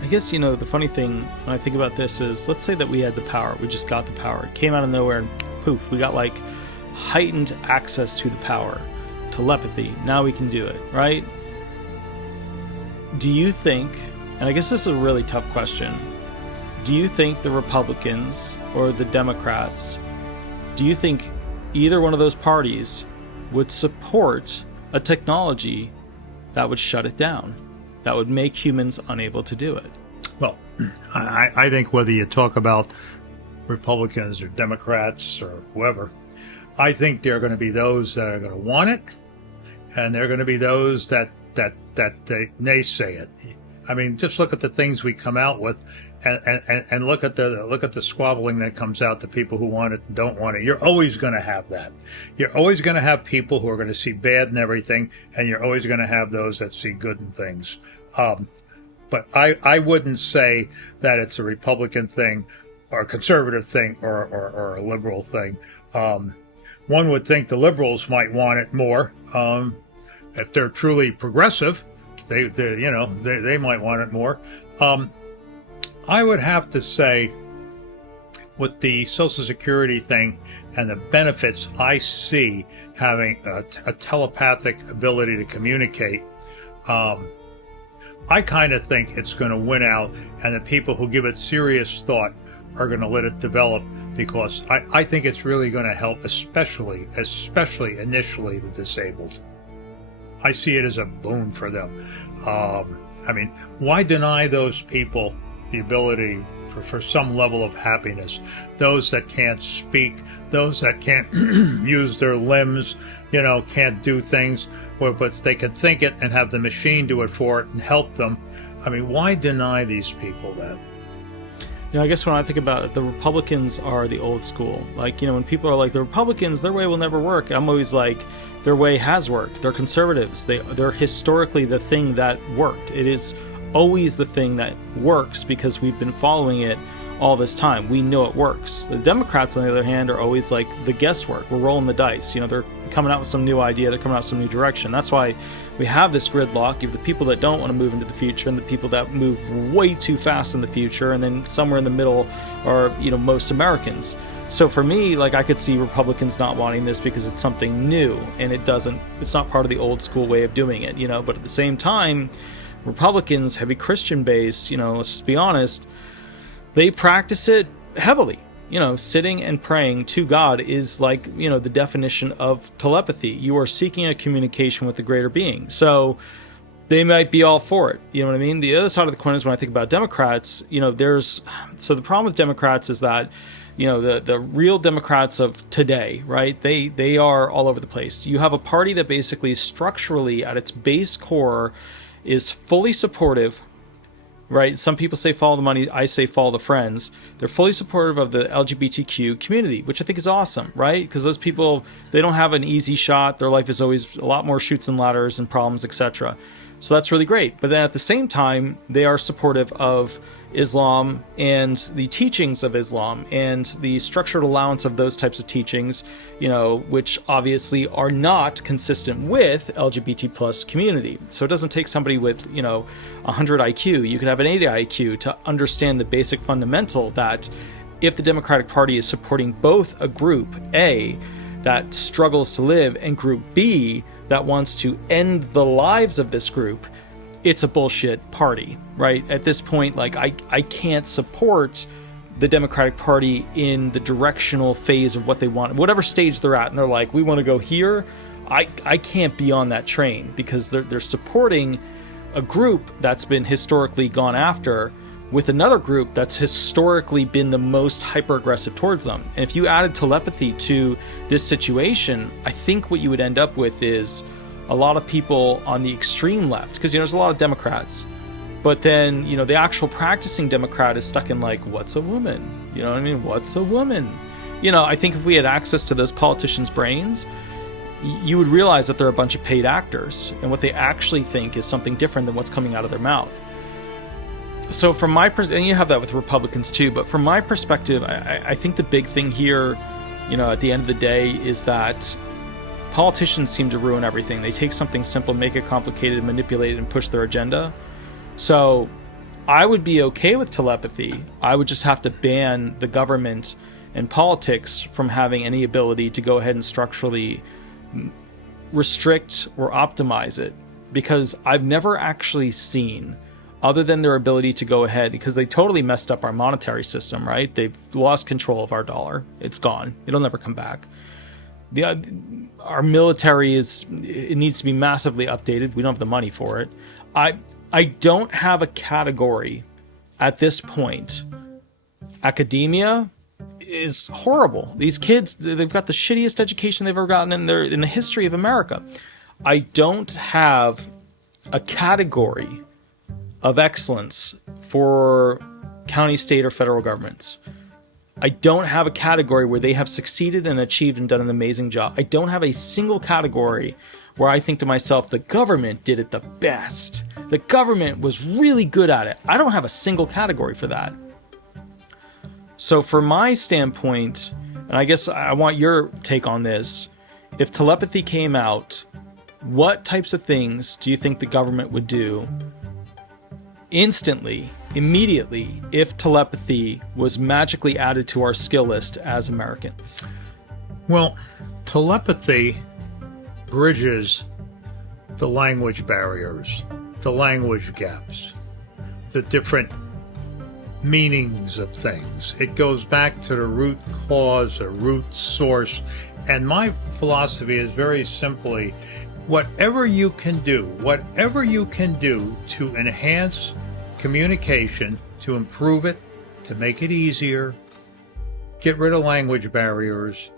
I guess, the funny thing when I think about this is, let's say that we had the power. We just got the power. It came out of nowhere and poof, we got like heightened access to the power. Telepathy. Now we can do it, right? Do you think, and I guess this is a really tough question, do you think the Republicans or the Democrats, do you think either one of those parties would support a technology that would shut it down, that would make humans unable to do it? Well, I think whether you talk about Republicans or Democrats or whoever, I think there are going to be those that are going to want it, and there are going to be those that they naysay it. I mean, just look at the things we come out with, and look at the squabbling that comes out. The people who want it and don't want it. You're always going to have that. You're always going to have people who are going to see bad in everything, and you're always going to have those that see good in things. But I wouldn't say that it's a Republican thing, or a conservative thing, or a liberal thing. One would think the liberals might want it more. If they're truly progressive, they might want it more. I would have to say, with the Social Security thing and the benefits I see having a telepathic ability to communicate, I kind of think it's going to win out, and the people who give it serious thought are going to let it develop, because I think it's really going to help, especially initially the disabled. I see it as a boon for them. I mean, why deny those people the ability for some level of happiness? Those that can't speak, those that can't use their limbs, can't do things, but they can think it and have the machine do it for it and help them. I mean, why deny these people that? I guess when I think about it, the Republicans are the old school. Like, when people are like, the Republicans, their way will never work, I'm always like, their way has worked. They're conservatives. They're historically the thing that worked. It is always the thing that works because we've been following it all this time. We know it works. The Democrats, on the other hand, are always like the guesswork. We're rolling the dice. They're coming out with some new idea. They're coming out with some new direction. That's why we have this gridlock. You have the people that don't want to move into the future and the people that move way too fast in the future. And then somewhere in the middle are, most Americans. So for me, I could see Republicans not wanting this because it's something new and it's not part of the old school way of doing it, but at the same time, Republicans, heavy Christian base, let's just be honest, they practice it heavily. Sitting and praying to God is the definition of telepathy. You are seeking a communication with the greater being. So they might be all for it. You know what I mean? The other side of the coin is when I think about Democrats, so the problem with Democrats is that the real Democrats of today, right? They are all over the place. You have a party that basically structurally at its base core is fully supportive, right? Some people say follow the money. I say follow the friends. They're fully supportive of the LGBTQ community, which I think is awesome, right? Because those people, they don't have an easy shot. Their life is always a lot more chutes and ladders and problems, etc. So that's really great. But then at the same time, they are supportive of Islam and the teachings of Islam and the structured allowance of those types of teachings, which obviously are not consistent with LGBT plus community. So it doesn't take somebody with, 100 IQ. You could have an 80 IQ to understand the basic fundamental that if the Democratic Party is supporting both a group A that struggles to live and group B that wants to end the lives of this group, it's a bullshit party, right? At this point, I can't support the Democratic Party in the directional phase of what they want, whatever stage they're at, and they're like, we want to go here. I can't be on that train because they're supporting a group that's been historically gone after with another group that's historically been the most hyper-aggressive towards them. And if you added telepathy to this situation, I think what you would end up with is a lot of people on the extreme left, because there's a lot of Democrats, but then the actual practicing Democrat is stuck in what's a woman? You know what I mean? What's a woman? I think if we had access to those politicians' brains, you would realize that they're a bunch of paid actors, and what they actually think is something different than what's coming out of their mouth. So from my perspective, and you have that with Republicans too, but from my perspective, I think the big thing here, at the end of the day, is that politicians seem to ruin everything. They take something simple, make it complicated, manipulate it, and push their agenda. So I would be okay with telepathy. I would just have to ban the government and politics from having any ability to go ahead and structurally restrict or optimize it, because I've never actually seen, other than their ability to go ahead, because they totally messed up our monetary system, right? They've lost control of our dollar. It's gone. It'll never come back. Our military it needs to be massively updated. We don't have the money for it. I don't have a category at this point. Academia is horrible. These kids, they've got the shittiest education they've ever gotten in the history of America. I don't have a category of excellence for county, state, or federal governments. I don't have a category where they have succeeded and achieved and done an amazing job. I don't have a single category where I think to myself, the government did it the best. The government was really good at it. I don't have a single category for that. So from my standpoint, and I guess I want your take on this, if telepathy came out, what types of things do you think the government would do instantly, immediately, if telepathy was magically added to our skill list as Americans? Well, telepathy bridges the language barriers, the language gaps, the different meanings of things. It goes back to the root cause, or root source. And my philosophy is very simply, whatever you can do to enhance communication, to improve it, to make it easier, get rid of language barriers,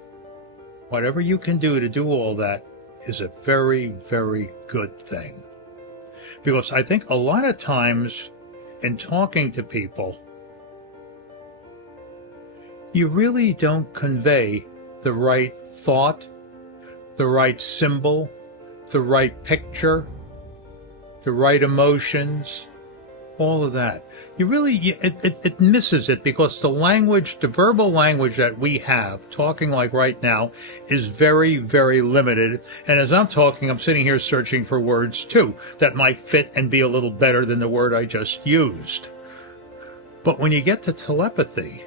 whatever you can do to do all that is a very, very good thing. Because I think a lot of times in talking to people, you really don't convey the right thought, the right symbol, the right picture, the right emotions, all of that. You really, it misses it, because the language, the verbal language that we have, talking like right now, is very, very limited. And as I'm talking, I'm sitting here searching for words too that might fit and be a little better than the word I just used. But when you get to telepathy,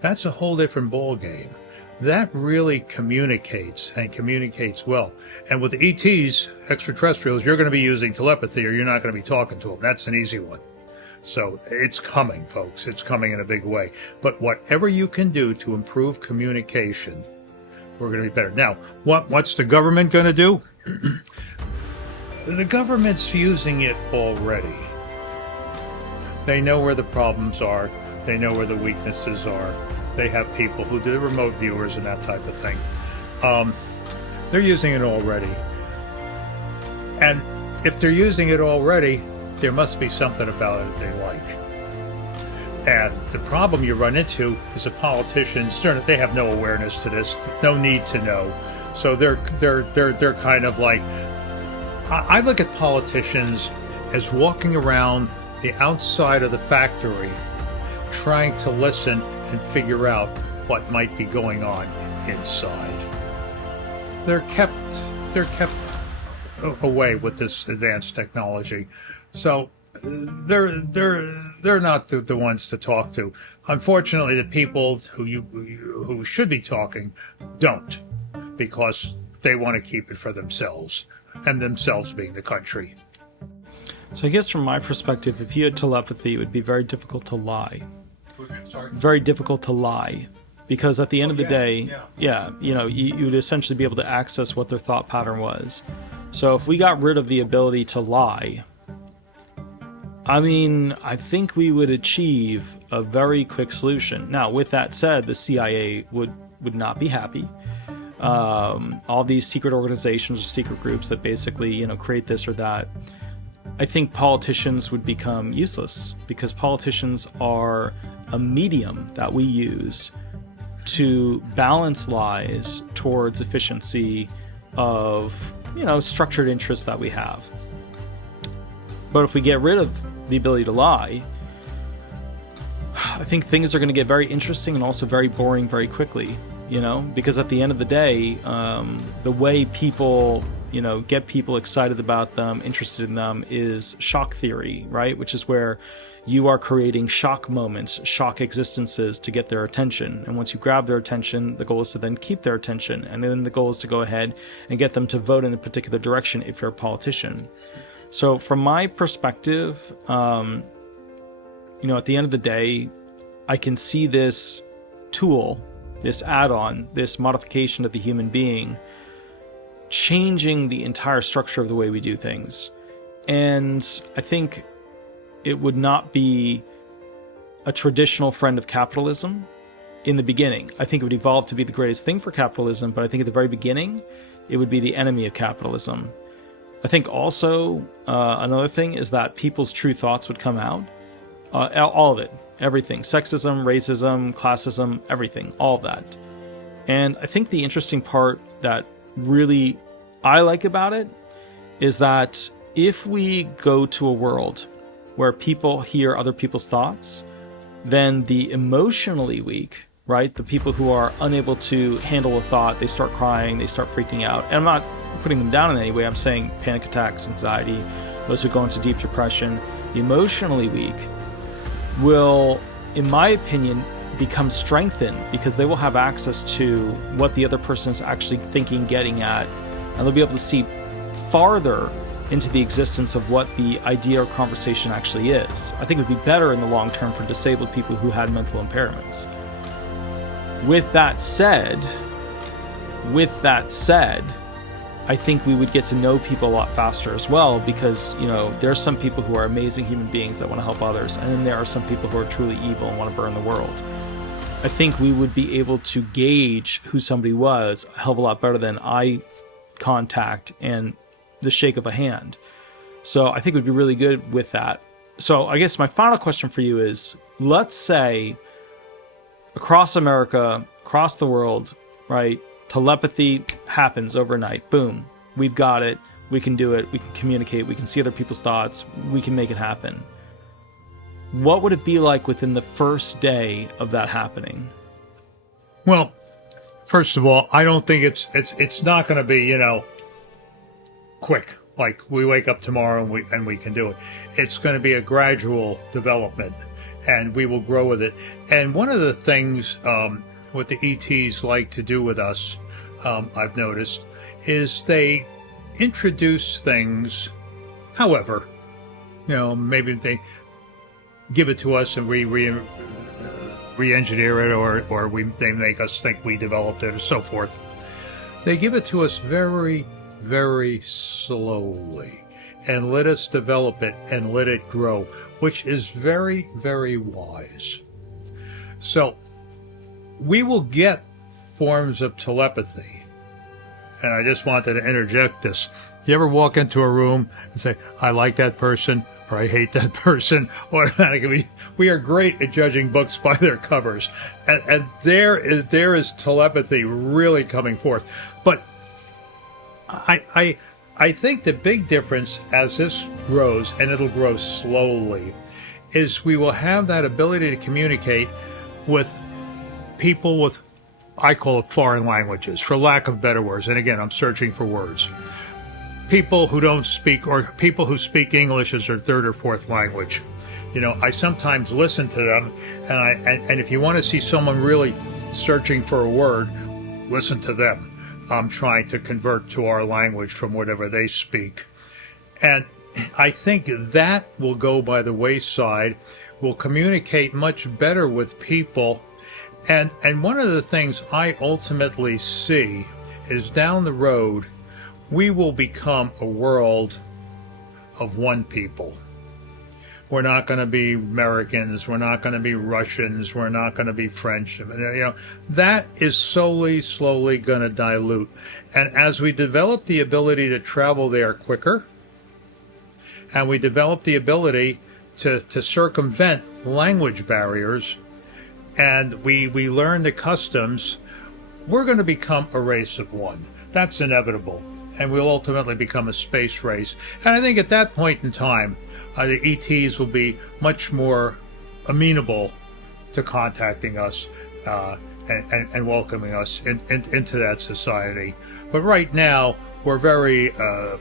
that's a whole different ballgame. That really communicates, and communicates well. And with the ETs, extraterrestrials, you're going to be using telepathy, or you're not going to be talking to them. That's an easy one. So it's coming, folks. It's coming in a big way. But whatever you can do to improve communication, we're going to be better. Now, what's the government going to do? The government's using it already. They know where the problems are. They know where the weaknesses are. They have people who do remote viewers and that type of thing. They're using it already. And if they're using it already, there must be something about it they like. And the problem you run into is the politicians, they have no awareness to this, no need to know. So they're kind of like, I look at politicians as walking around the outside of the factory, trying to listen and figure out what might be going on inside. They're kept away with this advanced technology, so they're not the ones to talk to. Unfortunately, the people who should be talking don't, because they want to keep it for themselves, and themselves being the country. So I guess from my perspective, if you had telepathy, it would be very difficult to lie. Sorry? Very difficult to lie, because at the end of the day, you would essentially be able to access what their thought pattern was. So if we got rid of the ability to lie, I think we would achieve a very quick solution. Now, with that said, the CIA would not be happy. All these secret organizations or secret groups that basically, create this or that. I think politicians would become useless, because politicians are a medium that we use to balance lies towards efficiency of, structured interests that we have. But if we get rid of the ability to lie, I think things are going to get very interesting and also very boring very quickly, because at the end of the day, the way people, get people excited about them, interested in them, is shock theory, right? Which is where you are creating shock moments, shock existences to get their attention. And once you grab their attention, the goal is to then keep their attention. And then the goal is to go ahead and get them to vote in a particular direction if you're a politician. So from my perspective, at the end of the day, I can see this tool, this add-on, this modification of the human being changing the entire structure of the way we do things. And I think it would not be a traditional friend of capitalism in the beginning. I think it would evolve to be the greatest thing for capitalism, but I think at the very beginning, it would be the enemy of capitalism. I think also another thing is that people's true thoughts would come out. All of it, everything, sexism, racism, classism, everything, all of that. And I think the interesting part that really I like about it is that if we go to a world where people hear other people's thoughts, then the emotionally weak, right, the people who are unable to handle a thought, they start crying, they start freaking out. And I'm not putting them down in any way. I'm saying panic attacks, anxiety, those who go into deep depression, the emotionally weak will, in my opinion, become strengthened because they will have access to what the other person is actually thinking, getting at, and they'll be able to see farther into the existence of what the idea or conversation actually is. I think it would be better in the long term for disabled people who had mental impairments. With that said, I think we would get to know people a lot faster as well, because, you know, there's some people who are amazing human beings that want to help others, and then there are some people who are truly evil and want to burn the world. I think we would be able to gauge who somebody was a hell of a lot better than eye contact and the shake of a hand. So I think it would be really good with that. So I guess my final question for you is, let's say across America, across the world, right, telepathy happens overnight. Boom. We've got it. We can do it. We can communicate. We can see other people's thoughts. We can make it happen. What would it be like within the first day of that happening? Well, first of all, I don't think it's not going to be, you know, quick. Like we wake up tomorrow and we can do it. It's going to be a gradual development, and we will grow with it. And one of the things what the ETs like to do with us, I've noticed, is they introduce things. However, you know, maybe they give it to us and we re-engineer it, or they make us think we developed it, or so forth. They give it to us very, very slowly and let us develop it and let it grow, which is very, very wise. So we will get forms of telepathy. And I just wanted to interject this. You ever walk into a room and say, I like that person, or I hate that person? Automatically, we are great at judging books by their covers. And there is telepathy really coming forth. But I think the big difference as this grows, and it'll grow slowly, is we will have that ability to communicate with people with, I call it foreign languages, for lack of better words. And again, I'm searching for words. People who don't speak, or people who speak English as their third or fourth language. You know, I sometimes listen to them, and if you want to see someone really searching for a word, listen to them. I'm trying to convert to our language from whatever they speak. And I think that will go by the wayside. We'll communicate much better with people. And one of the things I ultimately see is down the road, we will become a world of one people. We're not going to be Americans. We're not going to be Russians. We're not going to be French. You know, that is slowly going to dilute. And as we develop the ability to travel there quicker, and we develop the ability to circumvent language barriers, and we learn the customs, we're going to become a race of one. That's inevitable. And we'll ultimately become a space race. And I think at that point in time, the ETs will be much more amenable to contacting us and welcoming us into that society. But right now, we're very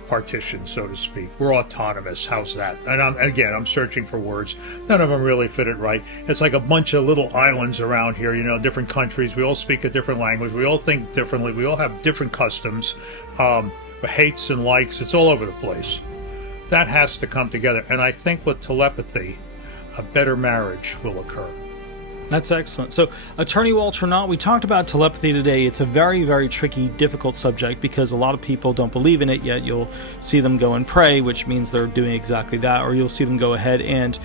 partitioned, so to speak. We're autonomous. How's that? And I'm searching for words. None of them really fit it right. It's like a bunch of little islands around here, you know, different countries. We all speak a different language. We all think differently. We all have different customs, hates and likes. It's all over the place. That has to come together. And I think with telepathy, a better marriage will occur. That's excellent. So, Attorney Walter Hnot, we talked about telepathy today. It's a very, very tricky, difficult subject because a lot of people don't believe in it, yet you'll see them go and pray, which means they're doing exactly that, or you'll see them go ahead and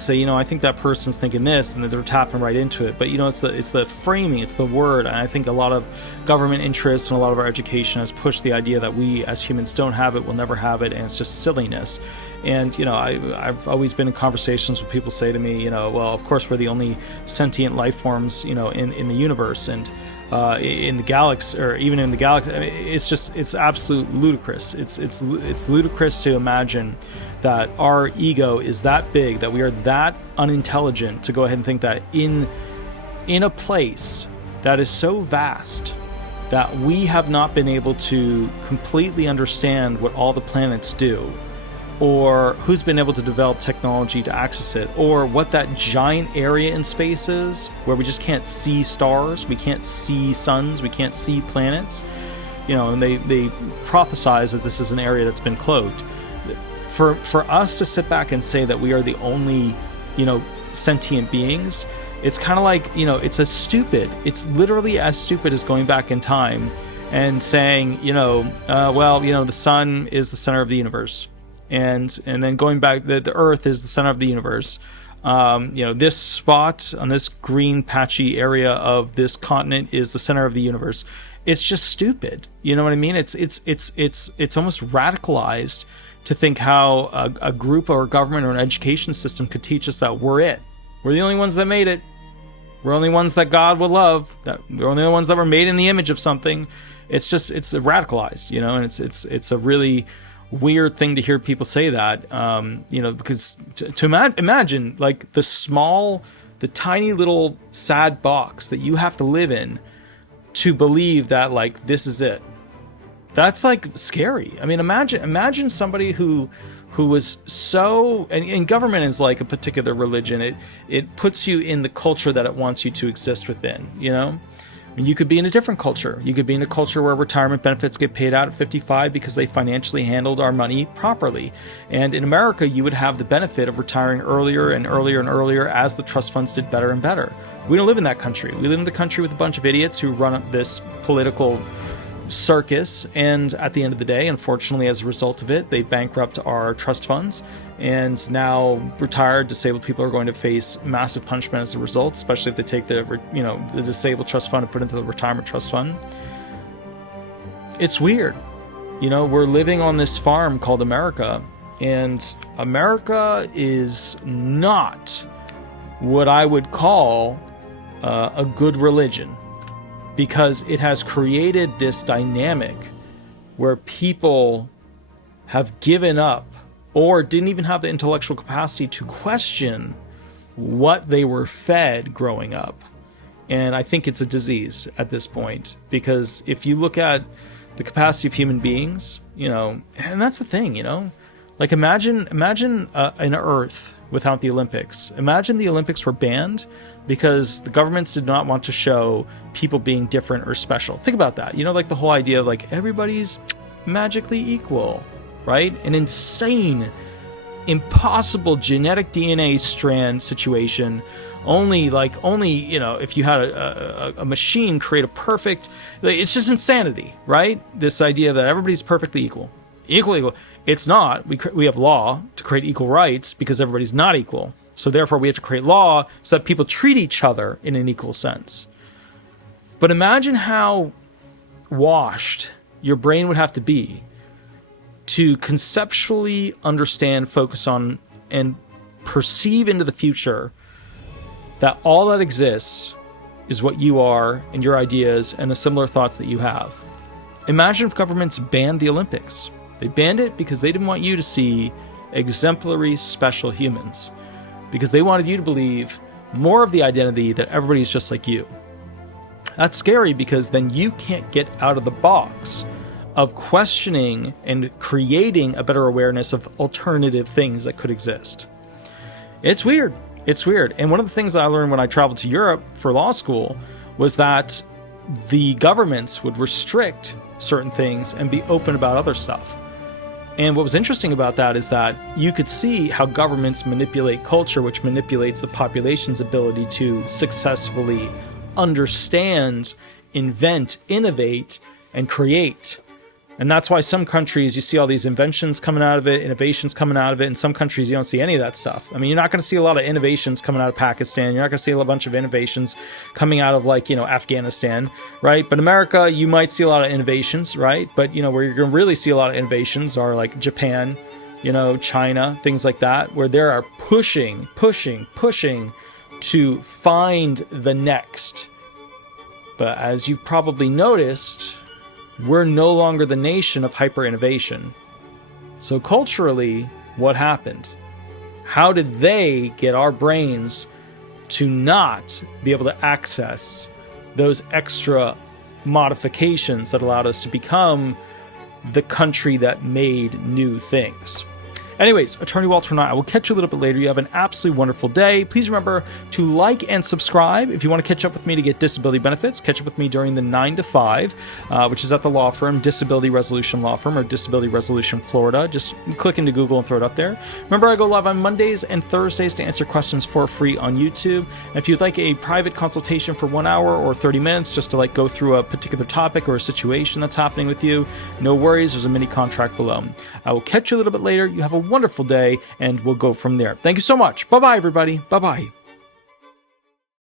say, I think that person's thinking this, and they're tapping right into it. But, it's the framing, it's the word, and I think a lot of government interests and a lot of our education has pushed the idea that we as humans don't have it, will never have it, and it's just silliness. And, I've always been in conversations where people say to me, well, of course we're the only sentient life forms, in the universe and in the galaxy, or even in the galaxy. I mean, it's absolute ludicrous. It's ludicrous to imagine that our ego is that big, that we are that unintelligent to go ahead and think that in a place that is so vast that we have not been able to completely understand what all the planets do, or who's been able to develop technology to access it, or what that giant area in space is where we just can't see stars, we can't see suns, we can't see planets, and they prophesize that this is an area that's been cloaked. For us to sit back and say that we are the only, sentient beings, it's kind of like, it's literally as stupid as going back in time and saying, the sun is the center of the universe. And then going back, the Earth is the center of the universe. This spot on this green patchy area of this continent is the center of the universe. It's just stupid. You know what I mean? It's almost radicalized to think how a group or a government or an education system could teach us that we're it. We're the only ones that made it. We're the only ones that God would love. That we're the only ones that were made in the image of something. It's radicalized, and it's a really weird thing to hear people say that, because to imagine like the tiny little sad box that you have to live in to believe that like this is it. That's like scary. I mean, imagine somebody who was so, and government is like a particular religion. It puts you in the culture that it wants you to exist within, You could be in a different culture. You could be in a culture where retirement benefits get paid out at 55 because they financially handled our money properly. And in America, you would have the benefit of retiring earlier and earlier and earlier as the trust funds did better and better. We don't live in that country. We live in the country with a bunch of idiots who run this political circus, and at the end of the day, unfortunately, as a result of it, they bankrupt our trust funds, and now retired disabled people are going to face massive punishment as a result, especially if they take the disabled trust fund and put it into the retirement trust fund. It's weird. We're living on this farm called America, and America is not what I would call a good religion, because it has created this dynamic where people have given up or didn't even have the intellectual capacity to question what they were fed growing up. And I think it's a disease at this point, because if you look at the capacity of human beings, and that's the thing, like imagine an Earth without the Olympics. Imagine the Olympics were banned because the governments did not want to show people being different or special. Think about that. Like the whole idea of like everybody's magically equal, right? An insane, impossible genetic DNA strand situation. Only if you had a machine create a perfect, it's just insanity, right? This idea that everybody's perfectly equal. Equal. It's not. We have law to create equal rights because everybody's not equal. So therefore we have to create law so that people treat each other in an equal sense. But imagine how washed your brain would have to be to conceptually understand, focus on, and perceive into the future that all that exists is what you are and your ideas and the similar thoughts that you have. Imagine if governments banned the Olympics. They banned it because they didn't want you to see exemplary, special humans, because they wanted you to believe more of the identity that everybody's just like you. That's scary, because then you can't get out of the box of questioning and creating a better awareness of alternative things that could exist. It's weird. It's weird. And one of the things I learned when I traveled to Europe for law school was that the governments would restrict certain things and be open about other stuff. And what was interesting about that is that you could see how governments manipulate culture, which manipulates the population's ability to successfully understand, invent, innovate, and create. And that's why some countries, you see all these inventions coming out of it, innovations coming out of it. In some countries, you don't see any of that stuff. I mean, you're not going to see a lot of innovations coming out of Pakistan. You're not going to see a bunch of innovations coming out of, like, you know, Afghanistan, right? But America, you might see a lot of innovations, right? But, you know, where you're going to really see a lot of innovations are like Japan, you know, China, things like that, where they are pushing to find the next. But as you've probably noticed, we're no longer the nation of hyper innovation. So culturally, what happened? How did they get our brains to not be able to access those extra modifications that allowed us to become the country that made new things? Anyways, Attorney Walter Hnot, I will catch you a little bit later. You have an absolutely wonderful day. Please remember to like and subscribe. If you want to catch up with me to get disability benefits, catch up with me during the 9 to 5, which is at the law firm, Disability Resolution Law Firm, or Disability Resolution Florida. Just click into Google and throw it up there. Remember, I go live on Mondays and Thursdays to answer questions for free on YouTube. And if you'd like a private consultation for 1 hour or 30 minutes just to like go through a particular topic or a situation that's happening with you, no worries. There's a mini contract below. I will catch you a little bit later. You have a wonderful day, and we'll go from there. Thank you so much. Bye-bye, everybody. Bye-bye.